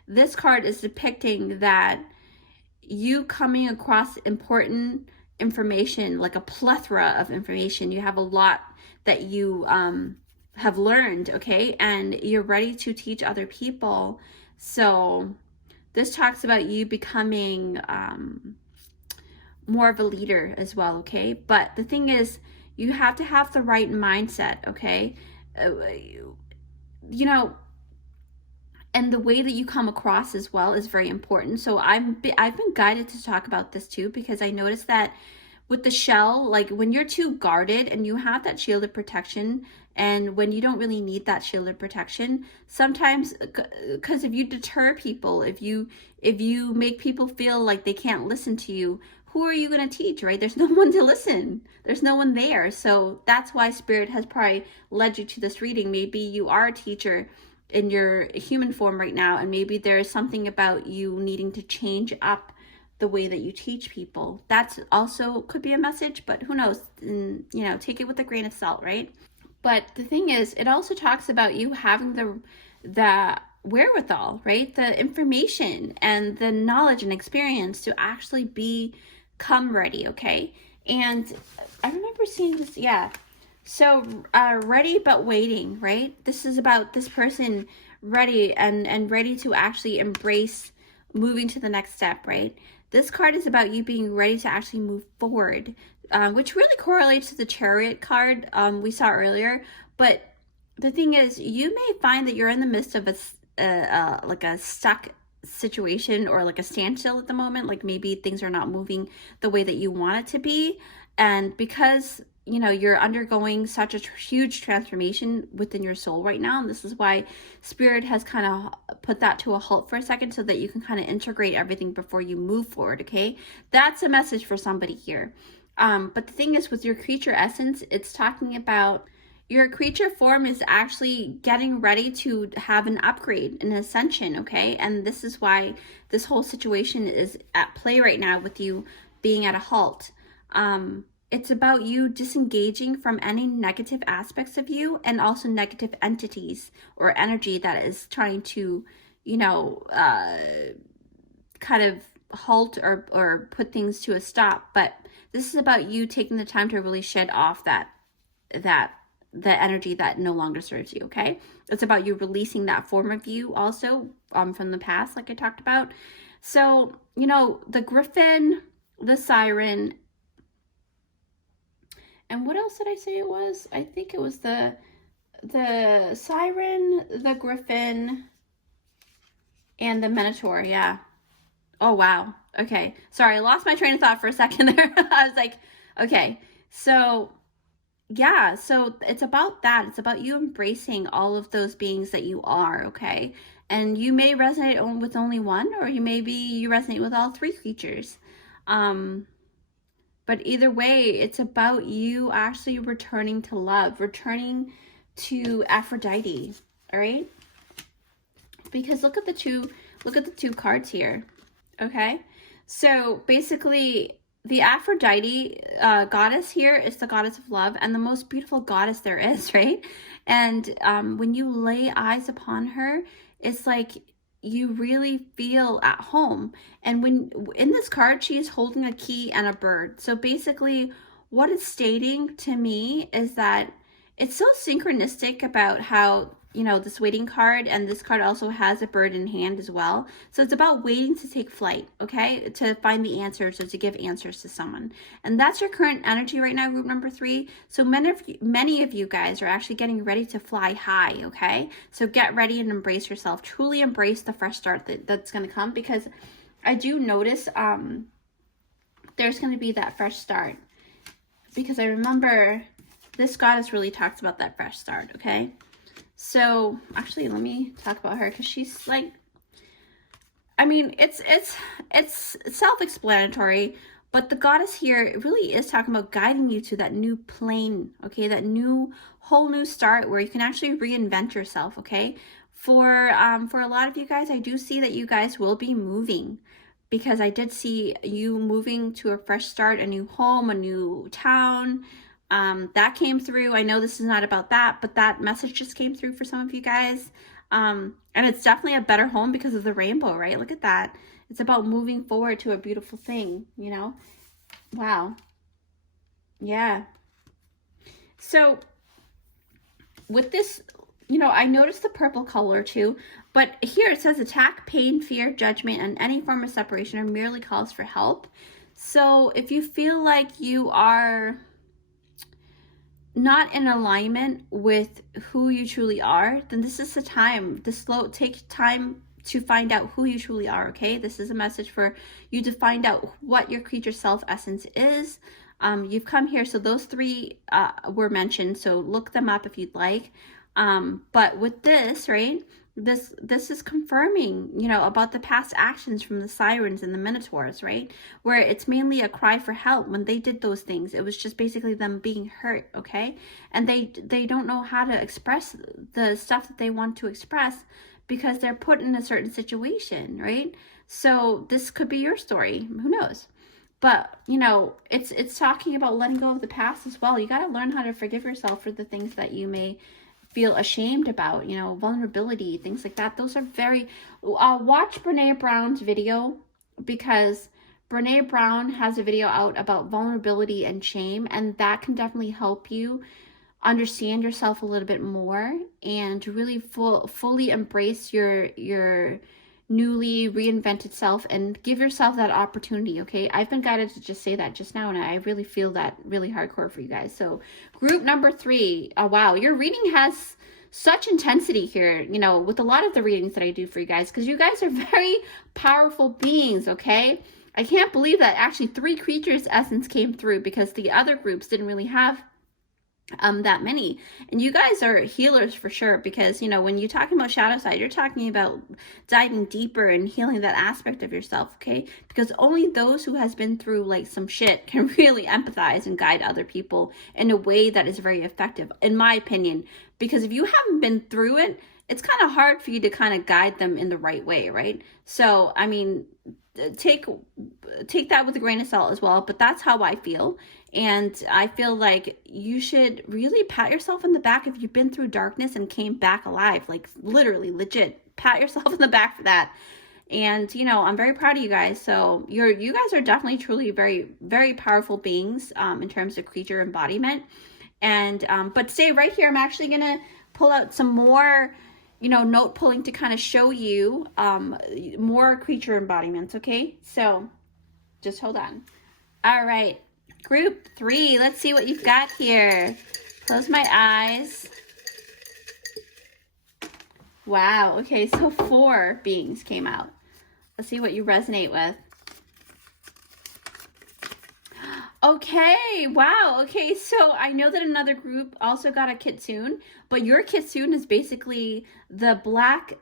this card is depicting that you coming across important information, like a plethora of information. You have a lot that you have learned, okay, and you're ready to teach other people. So this talks about you becoming more of a leader as well, okay? But the thing is, you have to have the right mindset, okay? You know, and the way that you come across as well is very important. So I've been guided to talk about this too, because I noticed that with the shell, like when you're too guarded and you have that shielded protection, and when you don't really need that shielded protection, sometimes, because if you deter people, if you make people feel like they can't listen to you, who are you going to teach, right? There's no one to listen. There's no one there. So that's why Spirit has probably led you to this reading. Maybe you are a teacher in your human form right now, and maybe there is something about you needing to change up the way that you teach people. That's also could be a message, but who knows? And, you know, take it with a grain of salt, right? But the thing is, it also talks about you having the wherewithal, right? The information and the knowledge and experience to actually become ready, okay? And I remember seeing this, yeah. So ready but waiting, right? This is about this person ready and ready to actually embrace moving to the next step, right? This card is about you being ready to actually move forward, which really correlates to the Chariot card we saw earlier. But the thing is, you may find that you're in the midst of like a stuck situation, or like a standstill at the moment. Like maybe things are not moving the way that you want it to be. And because, you know, you're undergoing such a huge transformation within your soul right now, and this is why Spirit has kind of put that to a halt for a second, so that you can kind of integrate everything before you move forward, okay? That's a message for somebody here. But the thing is, with your creature essence, it's talking about your creature form is actually getting ready to have an upgrade, an ascension, okay? And this is why this whole situation is at play right now with you being at a halt. It's about you disengaging from any negative aspects of you, and also negative entities or energy that is trying to, you know, kind of halt or put things to a stop. But this is about you taking the time to really shed off the energy that no longer serves you, okay? It's about you releasing that form of you also from the past, like I talked about. So, you know, the griffin, the siren, and what else did I say it was? I think it was the siren, the griffin, and the minotaur, yeah. Oh, wow. Okay. Sorry, I lost my train of thought for a second there. I was like, okay. So, yeah. So it's about that. It's about you embracing all of those beings that you are, okay? And you may resonate with only one, or you resonate with all three creatures. But either way, it's about you actually returning to love, returning to Aphrodite, all right? Because look at the two cards here, okay? So basically, the Aphrodite goddess here is the goddess of love, and the most beautiful goddess there is, right? And when you lay eyes upon her, it's like you really feel at home. And when in this card, she is holding a key and a bird. So basically, what it's stating to me is that it's so synchronistic about how, you know, this waiting card, and this card also has a bird in hand as well. So it's about waiting to take flight, okay? To find the answers, or to give answers to someone. And that's your current energy right now, group number 3. So many of you guys are actually getting ready to fly high, okay? So get ready and embrace yourself. Truly embrace the fresh start that's going to come, because I do notice there's going to be that fresh start. Because I remember this goddess really talks about that fresh start, okay? So actually, let me talk about her, because she's like, I mean, it's self-explanatory, But the goddess here, it really is talking about guiding you to that new plane, okay? That whole new start where you can actually reinvent yourself, okay? For a lot of you guys, I do see that you guys will be moving, because I did see you moving to a fresh start, a new home, a new town. That came through. I know this is not about that, but that message just came through for some of you guys. And it's definitely a better home because of the rainbow, right? Look at that. It's about moving forward to a beautiful thing, you know? Wow. Yeah. So with this, you know, I noticed the purple color too, but here it says attack, pain, fear, judgment, and any form of separation are merely calls for help. So if you feel like you are not in alignment with who you truly are, then this is the time. Take time to find out who you truly are, okay? This is a message for you to find out what your creature self essence is. You've come here, so those three were mentioned, so look them up if you'd like. But with this, right, this is confirming, you know, about the past actions from the sirens and the minotaurs, right, where it's mainly a cry for help. When they did those things, it was just basically them being hurt, okay? And they don't know how to express the stuff that they want to express because they're put in a certain situation, right? So this could be your story, who knows? But, you know, it's talking about letting go of the past as well. You got to learn how to forgive yourself for the things that you may feel ashamed about, you know, vulnerability, things like that. Those are very, watch Brene Brown's video, because Brene Brown has a video out about vulnerability and shame, and that can definitely help you understand yourself a little bit more and really fully embrace your newly reinvented self and give yourself that opportunity, okay? I've been guided to just say that just now, and I really feel that really hardcore for you guys. So group number 3, wow, your reading has such intensity here, you know, with a lot of the readings that I do for you guys, because you guys are very powerful beings, okay? I can't believe that actually 3 creatures essence came through, because the other groups didn't really have that many. And you guys are healers for sure, because, you know, when you're talking about shadow side, you're talking about diving deeper and healing that aspect of yourself, okay? Because only those who has been through like some shit can really empathize and guide other people in a way that is very effective, in my opinion. Because if you haven't been through it, it's kind of hard for you to kind of guide them in the right way, right? So, I mean, take that with a grain of salt as well, but that's how I feel. And I feel like you should really pat yourself in the back if you've been through darkness and came back alive, like literally legit pat yourself in the back for that. And, you know, I'm very proud of you guys. So you guys are definitely truly very, very powerful beings in terms of creature embodiment. And but stay right here. I'm actually gonna pull out some more, you know, note pulling to kind of show you more creature embodiments, okay? So just hold on. All right, group 3, let's see what you've got here. Close my eyes. Wow, okay, so 4 beings came out. Let's see what you resonate with. Okay, wow, okay, so I know that another group also got a kitsune, but your kitsune is basically the black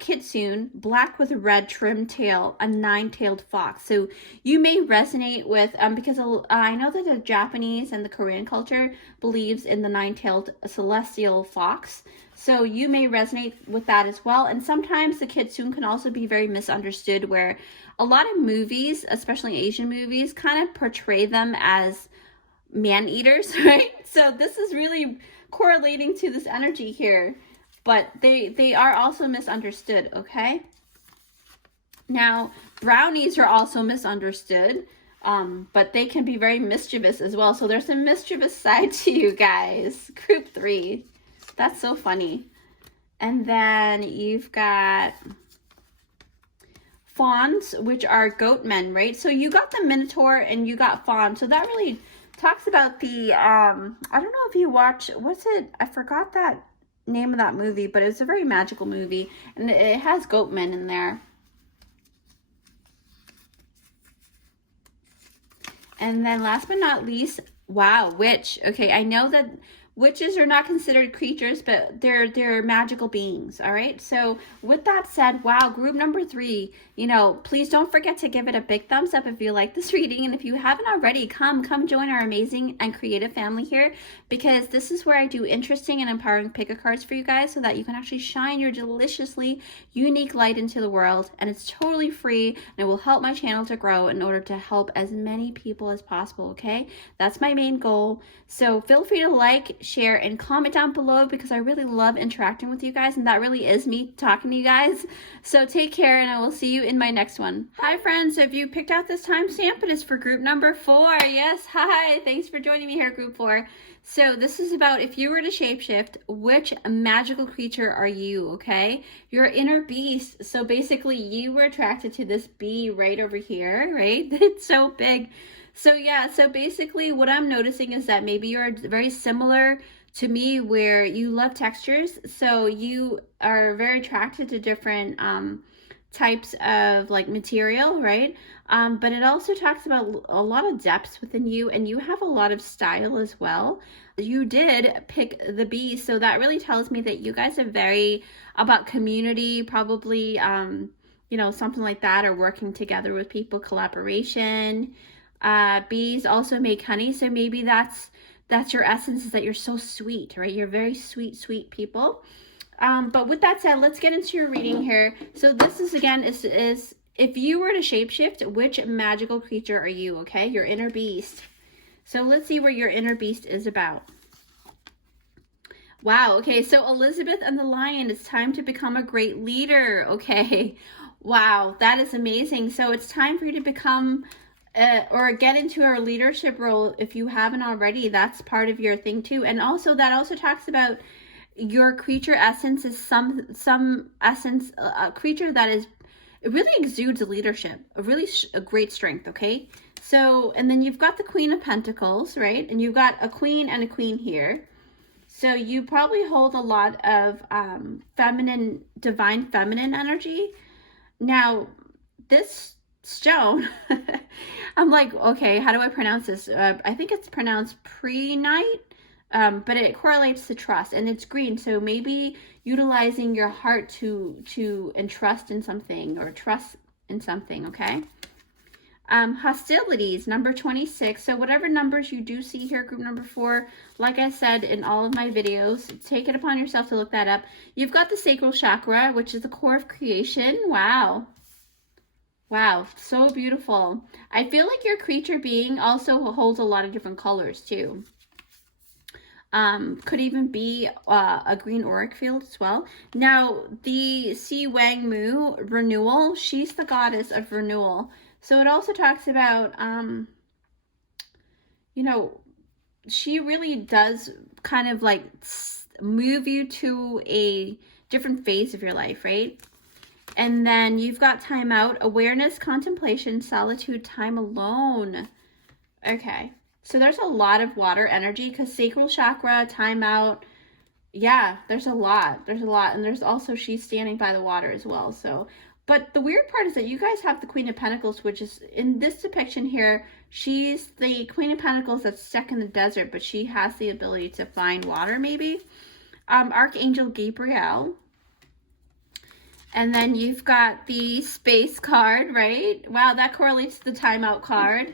kitsune, black with a red trim tail, a 9-tailed fox. So you may resonate with, because I know that the Japanese and the Korean culture believes in the 9-tailed celestial fox. So you may resonate with that as well. And sometimes the kitsune can also be very misunderstood, where a lot of movies, especially Asian movies, kind of portray them as man-eaters, right? So this is really correlating to this energy here, but they are also misunderstood, okay? Now, brownies are also misunderstood, but they can be very mischievous as well. So there's a mischievous side to you guys. Group 3. That's so funny. And then you've got fawns, which are goat men, right? So you got the minotaur and you got fawn. So that really talks about the I don't know if you watch, what's it, I forgot that name of that movie, but it's a very magical movie, and it has goat men in there. And then last but not least, wow, witch. Okay, I know that witches are not considered creatures, but they're magical beings. All right. So with that said, wow, group number 3, you know, please don't forget to give it a big thumbs up if you like this reading. And if you haven't already, come join our amazing and creative family here, because this is where I do interesting and empowering pick-a cards for you guys so that you can actually shine your deliciously unique light into the world. And it's totally free, and it will help my channel to grow in order to help as many people as possible. Okay, that's my main goal. So feel free to like, share, and comment down below, because I really love interacting with you guys, and that really is me talking to you guys. So take care, and I will see you in my next one. Hi friends, so if you picked out this timestamp, it is for group number 4. Yes, hi, thanks for joining me here, group 4. So this is about, if you were to shapeshift, which magical creature are you? Okay, your inner beast. So basically you were attracted to this bee right over here, right? It's so big. So yeah, so basically what I'm noticing is that maybe you're very similar to me, where you love textures. So you are very attracted to different types of like material, right? But it also talks about a lot of depths within you, and you have a lot of style as well. You did pick the bee, so that really tells me that you guys are very about community, probably, you know, something like that, or working together with people, collaboration. Bees also make honey, so maybe that's your essence, is that you're so sweet, right? You're very sweet people. But with that said, let's get into your reading here. So this is, again, is if you were to shapeshift, which magical creature are you? Okay, your inner beast. So let's see what your inner beast is about. Wow, okay, so Elizabeth and the Lion, it's time to become a great leader. Okay, wow, that is amazing. So it's time for you to become or get into a leadership role if you haven't already. That's part of your thing too. And also that also talks about your creature essence is some essence, a creature that is, it really exudes leadership, a great strength. Okay, so, and then you've got the Queen of Pentacles, right? And you've got a queen and a queen here. So you probably hold a lot of feminine, divine feminine energy. Now this stone, I'm like, okay, how do I pronounce this? I think it's pronounced prehnite, but it correlates to trust, and it's green. So maybe utilizing your heart to entrust in something, or trust in something. Okay. Hostilities, number 26. So whatever numbers you do see here, group number 4, like I said in all of my videos, take it upon yourself to look that up. You've got the sacral chakra, which is the core of creation. Wow. Wow, so beautiful. I feel like your creature being also holds a lot of different colors too. Could even be a green auric field as well. Now, the Si Wang Mu renewal, she's the goddess of renewal. So it also talks about, you know, she really does kind of like move you to a different phase of your life, right? And then you've got time out, awareness, contemplation, solitude, time alone. Okay, so there's a lot of water energy, because sacral chakra, time out. Yeah, there's a lot. And there's also, she's standing by the water as well. So, but the weird part is that you guys have the Queen of Pentacles, which is in this depiction here. She's the Queen of Pentacles that's stuck in the desert, but she has the ability to find water, maybe. Archangel Gabriel. And then you've got the space card, right? Wow, that correlates to the timeout card.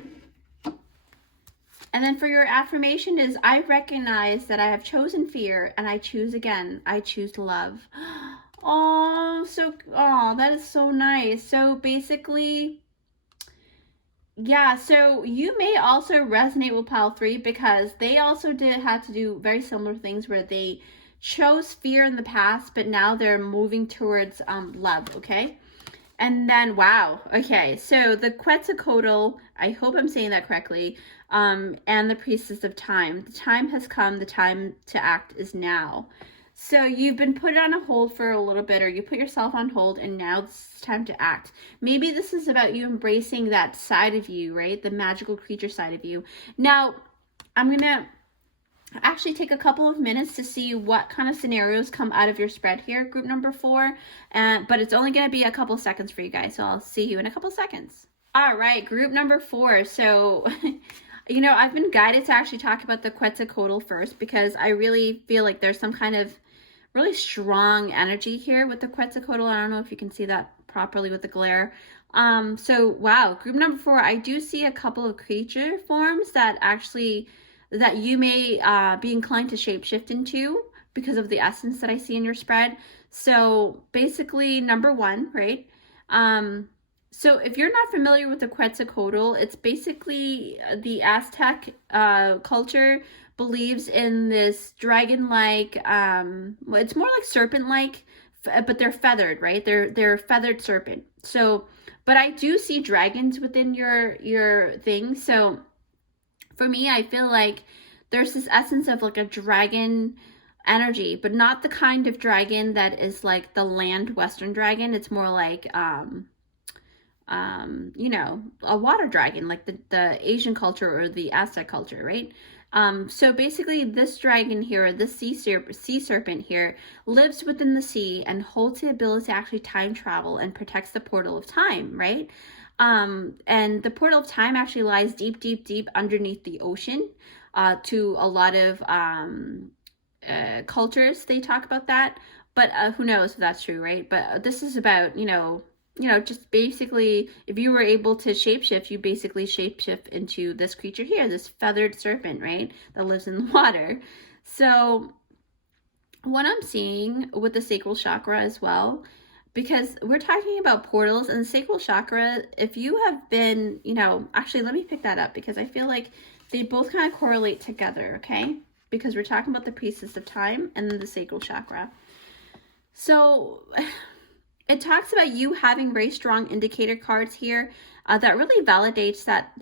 And then for your affirmation is, I recognize that I have chosen fear and I choose again. I choose love. Oh, that is so nice. So basically, yeah, so you may also resonate with pile 3, because they also had to do very similar things where they chose fear in the past, but now they're moving towards love. Okay. And then, wow, okay, so the Quetzalcoatl, I hope I'm saying that correctly, and the Priestess of Time. The time has come, the time to act is now. So you've been put on a hold for a little bit, or you put yourself on hold, and now it's time to act. Maybe this is about you embracing that side of you, right? The magical creature side of you. Now, I'm going to actually take a couple of minutes to see what kind of scenarios come out of your spread here, group number 4, but it's only going to be a couple seconds for you guys, so I'll see you in a couple seconds. All right, group number 4. So You know, I've been guided to actually talk about the Quetzalcoatl first because I really feel like there's some kind of really strong energy here with the Quetzalcoatl. I don't know if you can see that properly with the glare. So wow, group number 4, I do see a couple of creature forms that actually that you may be inclined to shapeshift into because of the essence that I see in your spread. So basically, number 1, right? So if you're not familiar with the Quetzalcoatl, it's basically the Aztec culture believes in this dragon-like, it's more like serpent-like, but they're feathered, right? They're feathered serpent. So, but I do see dragons within your thing. So for me, I feel like there's this essence of like a dragon energy, but not the kind of dragon that is like the land western dragon. It's more like you know, a water dragon, like the Asian culture or the Aztec culture, right? So basically, this dragon here, this sea serpent here, lives within the sea and holds the ability to actually time travel and protects the portal of time, right? And the portal of time actually lies deep, deep, deep underneath the ocean. To a lot of cultures, they talk about that, but who knows if that's true, right? But this is about, just basically, if you were able to shapeshift, you basically shapeshift into this creature here, this feathered serpent, right? That lives in the water. So what I'm seeing with the sacral chakra as well, because we're talking about portals and the sacral chakra, if you have been, actually, let me pick that up because I feel like they both kind of correlate together, okay? Because we're talking about the priestess of time and then the sacral chakra. So it talks about you having very strong indicator cards here that really validates that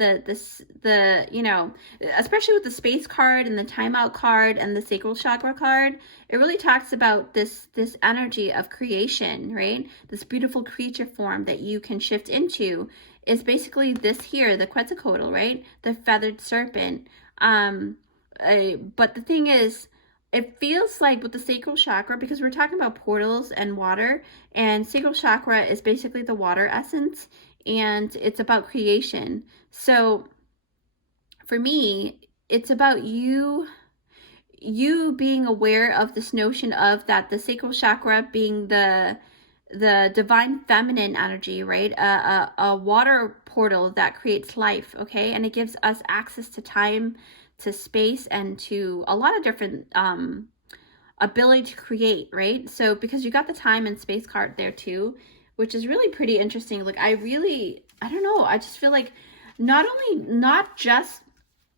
especially with the space card and the timeout card and the sacral chakra card, it really talks about this energy of creation, right? This beautiful creature form that you can shift into is basically this here, the Quetzalcoatl, right? The feathered serpent. But the thing is, it feels like with the sacral chakra, because we're talking about portals and water, and sacral chakra is basically the water essence, and it's about creation. So for me, it's about you being aware of this notion of that the sacral chakra being the divine feminine energy, right? A water portal that creates life, okay? And it gives us access to time, to space, and to a lot of different ability to create, right? So because you got the time and space card there too, which is really pretty interesting. Like I don't know, I just feel like not just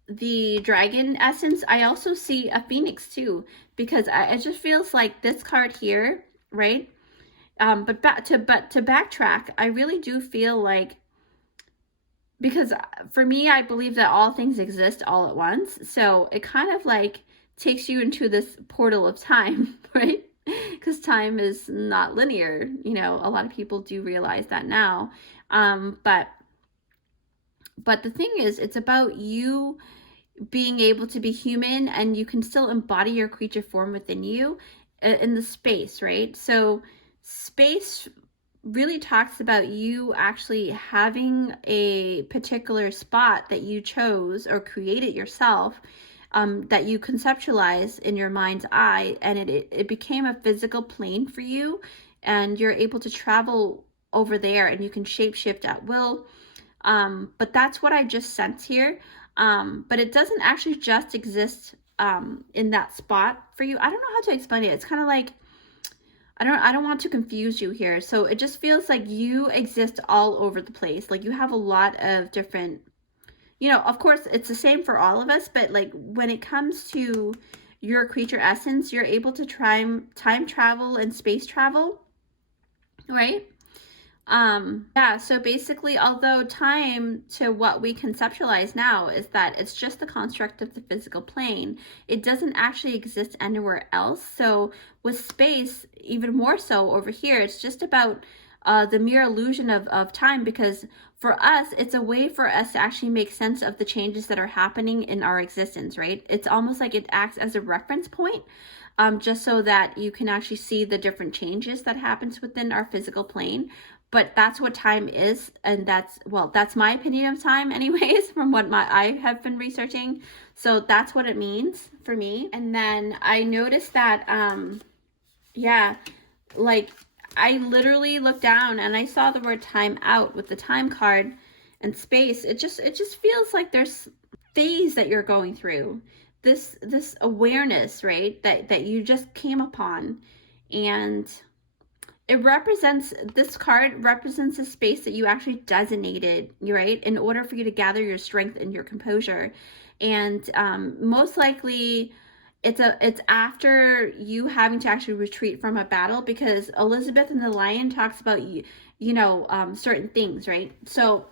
the dragon essence, I also see a phoenix too, because it just feels like this card here, right? But to backtrack, I really do feel like, because for me, I believe that all things exist all at once. So it kind of like takes you into this portal of time, right? Because time is not linear. A lot of people do realize that now. But the thing is, it's about you being able to be human, and you can still embody your creature form within you in the space, right? So space really talks about you actually having a particular spot that you chose or created yourself, that you conceptualize in your mind's eye, and it became a physical plane for you, and you're able to travel over there, and you can shapeshift at will. But that's what I just sense here. But it doesn't actually just exist in that spot for you. I don't know how to explain it. It's kind of like, I don't want to confuse you here. So it just feels like you exist all over the place. Like you have a lot of different, of course it's the same for all of us, but like when it comes to your creature essence, you're able to time travel and space travel, right? So basically, although time to what we conceptualize now is that it's just the construct of the physical plane, it doesn't actually exist anywhere else. So with space, even more so over here, it's just about the mere illusion of time, because for us, it's a way for us to actually make sense of the changes that are happening in our existence, right? It's almost like it acts as a reference point. Just so that you can actually see the different changes that happens within our physical plane. but that's what time is, and that's my opinion of time anyways, from what I have been researching. So that's what it means for me. And then I noticed that yeah, like I literally looked down and I saw the word time out with the time card and space. It just feels like there's phase that you're going through, this awareness, right, that you just came upon. And this card represents a space that you actually designated, right, in order for you to gather your strength and your composure. And most likely it's after you having to actually retreat from a battle, because Elizabeth and the Lion talks about certain things, right? So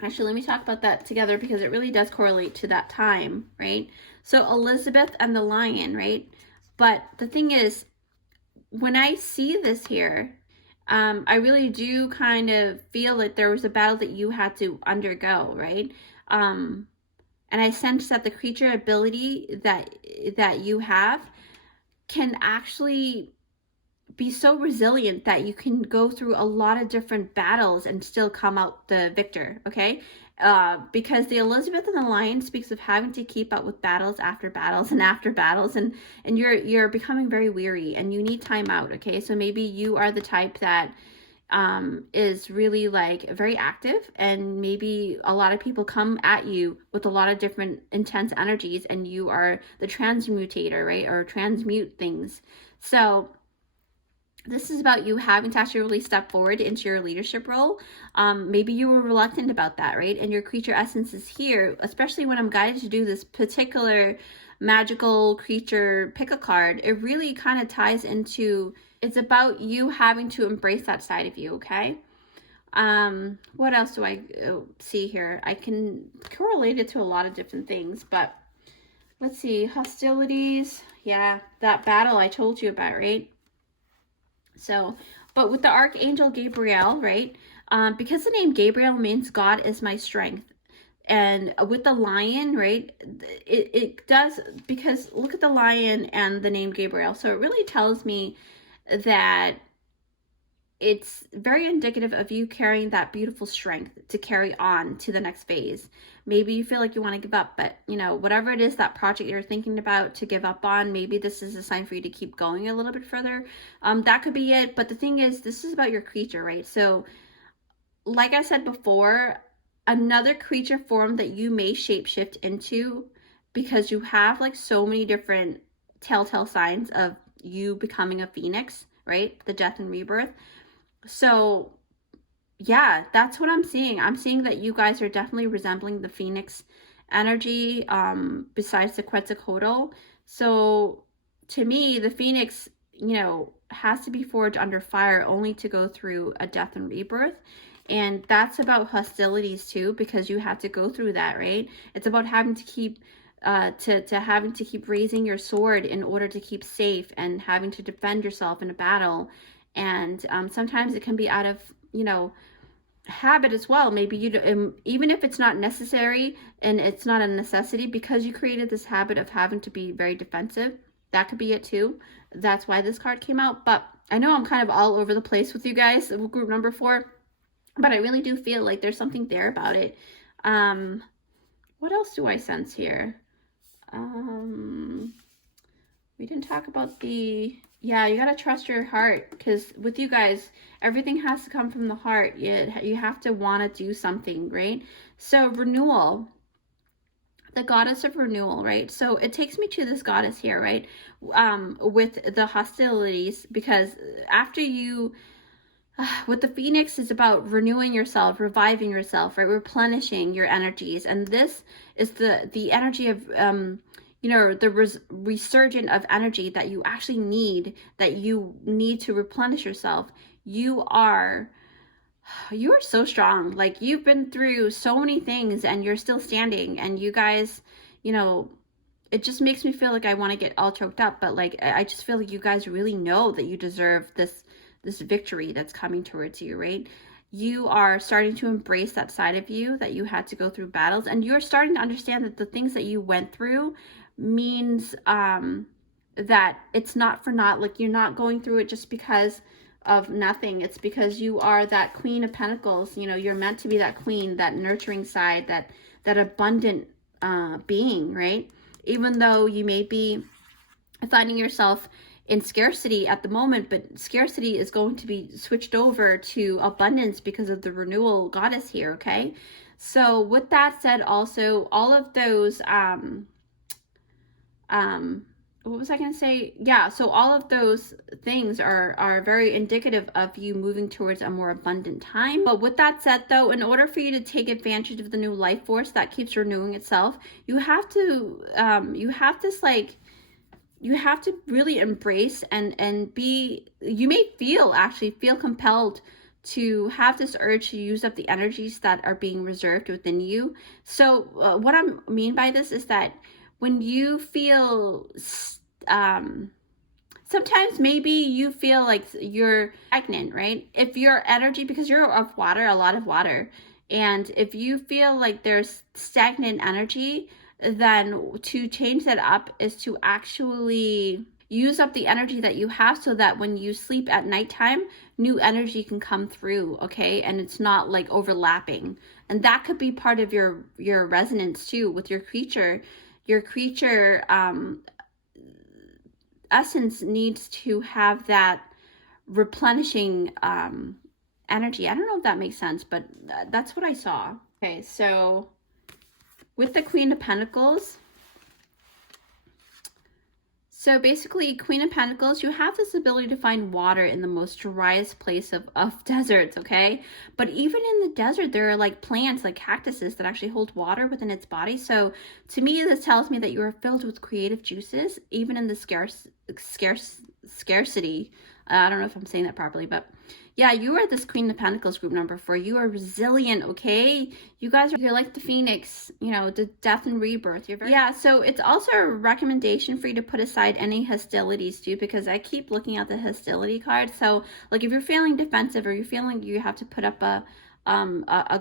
actually, let me talk about that together, because it really does correlate to that time, right? So Elizabeth and the Lion, right? But the thing is, when I see this here, I really do kind of feel like there was a battle that you had to undergo, right? And I sense that the creature ability that you have can actually be so resilient that you can go through a lot of different battles and still come out the victor, okay? Because the Elizabeth and the Lion speaks of having to keep up with battles after battles and after battles, and you're becoming very weary and you need time out, okay? So maybe you are the type that is really like very active, and maybe a lot of people come at you with a lot of different intense energies, and you are the transmutator, right? Or transmute things. So this is about you having to actually really step forward into your leadership role. Maybe you were reluctant about that, right? And your creature essence is here, especially when I'm guided to do this particular magical creature pick a card. It really kind of ties into, it's about you having to embrace that side of you, okay? What else do I see here? I can correlate it to a lot of different things, but let's see. Hostilities. Yeah, that battle I told you about, right? So, but with the Archangel Gabriel, right? Because the name Gabriel means God is my strength. And with the lion, right, it does, because look at the lion and the name Gabriel. So it really tells me that it's very indicative of you carrying that beautiful strength to carry on to the next phase. Maybe you feel like you want to give up, but whatever it is, that project you're thinking about to give up on, maybe this is a sign for you to keep going a little bit further. That could be it. But the thing is, this is about your creature, right? So like I said before, another creature form that you may shapeshift into, because you have like so many different telltale signs of you becoming a phoenix, right? The death and rebirth. So yeah, that's what I'm seeing. I'm seeing that you guys are definitely resembling the phoenix energy, besides the Quetzalcoatl. So to me, the phoenix, has to be forged under fire, only to go through a death and rebirth. And that's about hostilities too, because you have to go through that, right? It's about having to keep having to keep raising your sword in order to keep safe, and having to defend yourself in a battle. And sometimes it can be out of habit as well. Maybe you even if it's not necessary and it's not a necessity, because you created this habit of having to be very defensive. That could be it too. That's why this card came out. But I know I'm kind of all over the place with you guys, group number 4, but I really do feel like there's something there about it. What else do I sense here? We didn't talk about the, yeah, you got to trust your heart, because with you guys, everything has to come from the heart. You have to want to do something, right? So renewal, the goddess of renewal, right? So it takes me to this goddess here, right? With the hostilities, because after you, with the phoenix, is about renewing yourself, reviving yourself, right? Replenishing your energies. And this is the energy of, the resurgent of energy that you actually need, that you need to replenish yourself. You are so strong. Like, you've been through so many things and you're still standing. And you guys, it just makes me feel like I want to get all choked up. But like, I just feel like you guys really know that you deserve this victory that's coming towards you, right? You are starting to embrace that side of you that you had to go through battles, and you're starting to understand that the things that you went through means that it's not for naught. Like, you're not going through it just because nothing. It's because you are that Queen of Pentacles. You know, you're meant to be that queen, that nurturing side, that abundant being, right? Even though you may be finding yourself in scarcity at the moment, but scarcity is going to be switched over to abundance because of the renewal goddess here, okay? So with that said, also all of those what was I going to say? Yeah, so all of those things are very indicative of you moving towards a more abundant time. But with that said, though, in order for you to take advantage of the new life force that keeps renewing itself, you have to you have to really embrace and be, you may actually feel compelled to have this urge to use up the energies that are being reserved within you. So what I mean by this is that when you feel, sometimes maybe you feel like you're stagnant, right? If your energy, because you're of water, a lot of water, and if you feel like there's stagnant energy, then to change that up is to actually use up the energy that you have so that when you sleep at nighttime, new energy can come through, okay? And it's not like overlapping. And that could be part of your resonance too with your creature. Your creature essence needs to have that replenishing energy. I don't know if that makes sense, but that's what I saw. Okay, so with the Queen of Pentacles, so basically, Queen of Pentacles, you have this ability to find water in the most driest place of deserts, okay? But even in the desert, there are like plants, like cactuses, that actually hold water within its body. So to me, this tells me that you are filled with creative juices, even in the scarcity. I don't know if I'm saying that properly, but yeah, you are this Queen of Pentacles group number 4. You are resilient, okay? You guys you're like the phoenix, you know, the death and rebirth. You're very, yeah, so it's also a recommendation for you to put aside any hostilities too, because I keep looking at the hostility card. So like if you're feeling defensive or you're feeling you have to put up a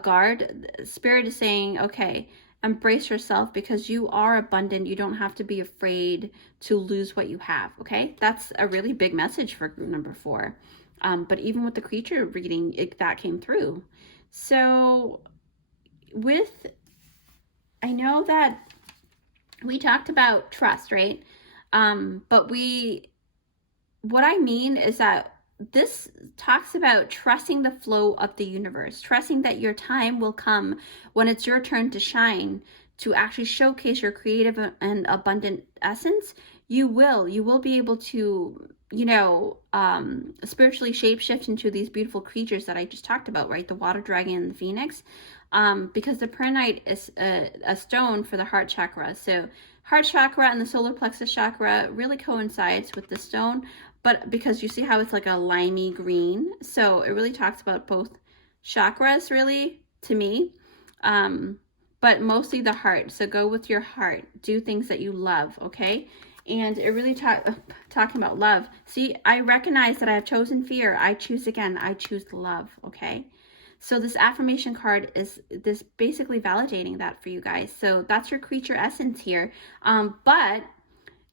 guard, Spirit is saying, okay, embrace yourself because you are abundant. You don't have to be afraid to lose what you have, okay? That's a really big message for group number 4. But even with the creature reading, that came through. So I know that we talked about trust, right? But what I mean is that this talks about trusting the flow of the universe, trusting that your time will come when it's your turn to shine, to actually showcase your creative and abundant essence. You will be able to, you know, spiritually shapeshift into these beautiful creatures that I just talked about, right? The water dragon and the phoenix, because the prehnite is a stone for the heart chakra. So heart chakra and the solar plexus chakra really coincides with the stone, but because you see how it's like a limey green, so it really talks about both chakras, really, to me, but mostly the heart. So go with your heart, do things that you love, okay? And it really talking about love. See, I recognize that I have chosen fear. I choose again. I choose love, okay? So this affirmation card is this basically validating that for you guys. So that's your creature essence here. But,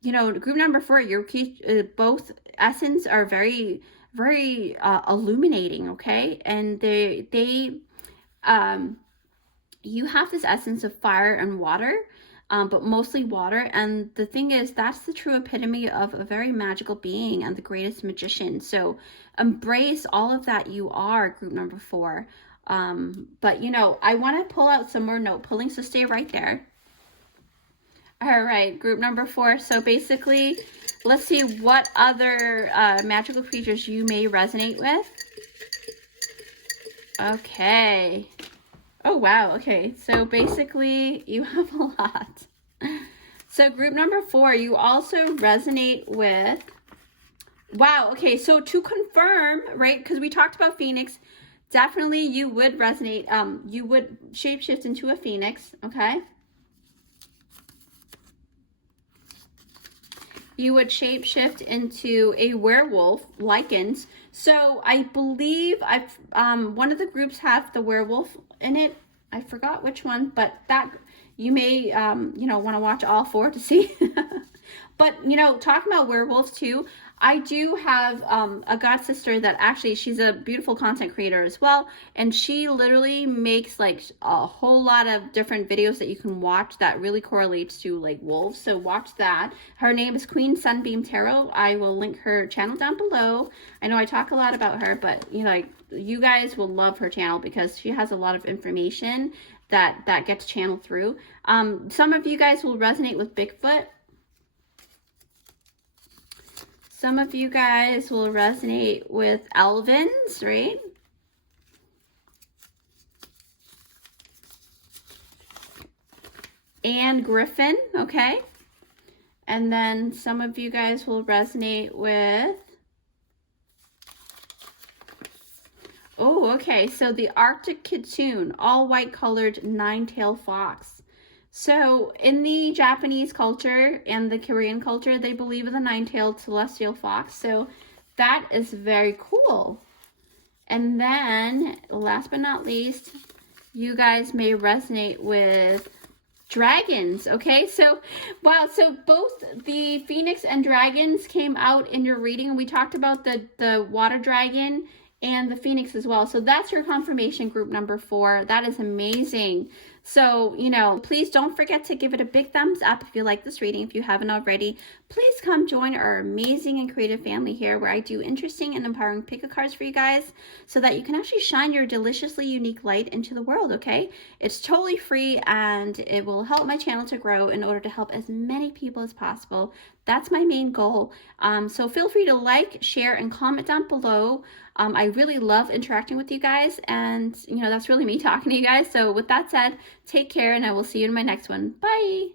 you know, group number 4, your both essence are very, very illuminating, okay? And you have this essence of fire and water, but mostly water. And the thing is, that's the true epitome of a very magical being and the greatest magician. So embrace all of that you are, group number 4. But, you know, I want to pull out some more note pulling, so stay right there. All right, group number 4. So basically, let's see what other magical creatures you may resonate with. Okay. Oh, wow. Okay. So basically, you have a lot. So group number 4, you also resonate with, wow. Okay. So to confirm, right, because we talked about phoenix, definitely you would resonate. You would shapeshift into a phoenix. Okay. You would shapeshift into a werewolf, lichens. So I believe one of the groups have the werewolf in it. I forgot which one, but that you may, you know, want to watch all 4 to see. But, you know, talking about werewolves too, I do have a god sister that actually, she's a beautiful content creator as well, and she literally makes like a whole lot of different videos that you can watch that really correlates to like wolves. So watch that. Her name is Queen Sunbeam Tarot. I will link her channel down below. I know I talk a lot about her, but you know, like, you guys will love her channel because she has a lot of information that gets channeled through. Some of you guys will resonate with Bigfoot. Some of you guys will resonate with elvins, right? And griffin, okay? And then some of you guys will resonate with, oh, okay, so the Arctic kitsune, all white colored nine-tailed fox. So in the Japanese culture and the Korean culture, they believe in the nine-tailed celestial fox. So that is very cool. And then last but not least, you guys may resonate with dragons. Okay, so wow, so both the phoenix and dragons came out in your reading, and we talked about the water dragon and the phoenix as well. So that's your confirmation group number 4. That is amazing. So, you know, please don't forget to give it a big thumbs up if you like this reading. If you haven't already, please come join our amazing and creative family here, where I do interesting and empowering pick-a cards for you guys so that you can actually shine your deliciously unique light into the world, okay? It's totally free, and it will help my channel to grow in order to help as many people as possible. That's my main goal. So feel free to like, share, and comment down below. I really love interacting with you guys, and you know, that's really me talking to you guys. So with that said, take care, and I will see you in my next one. Bye.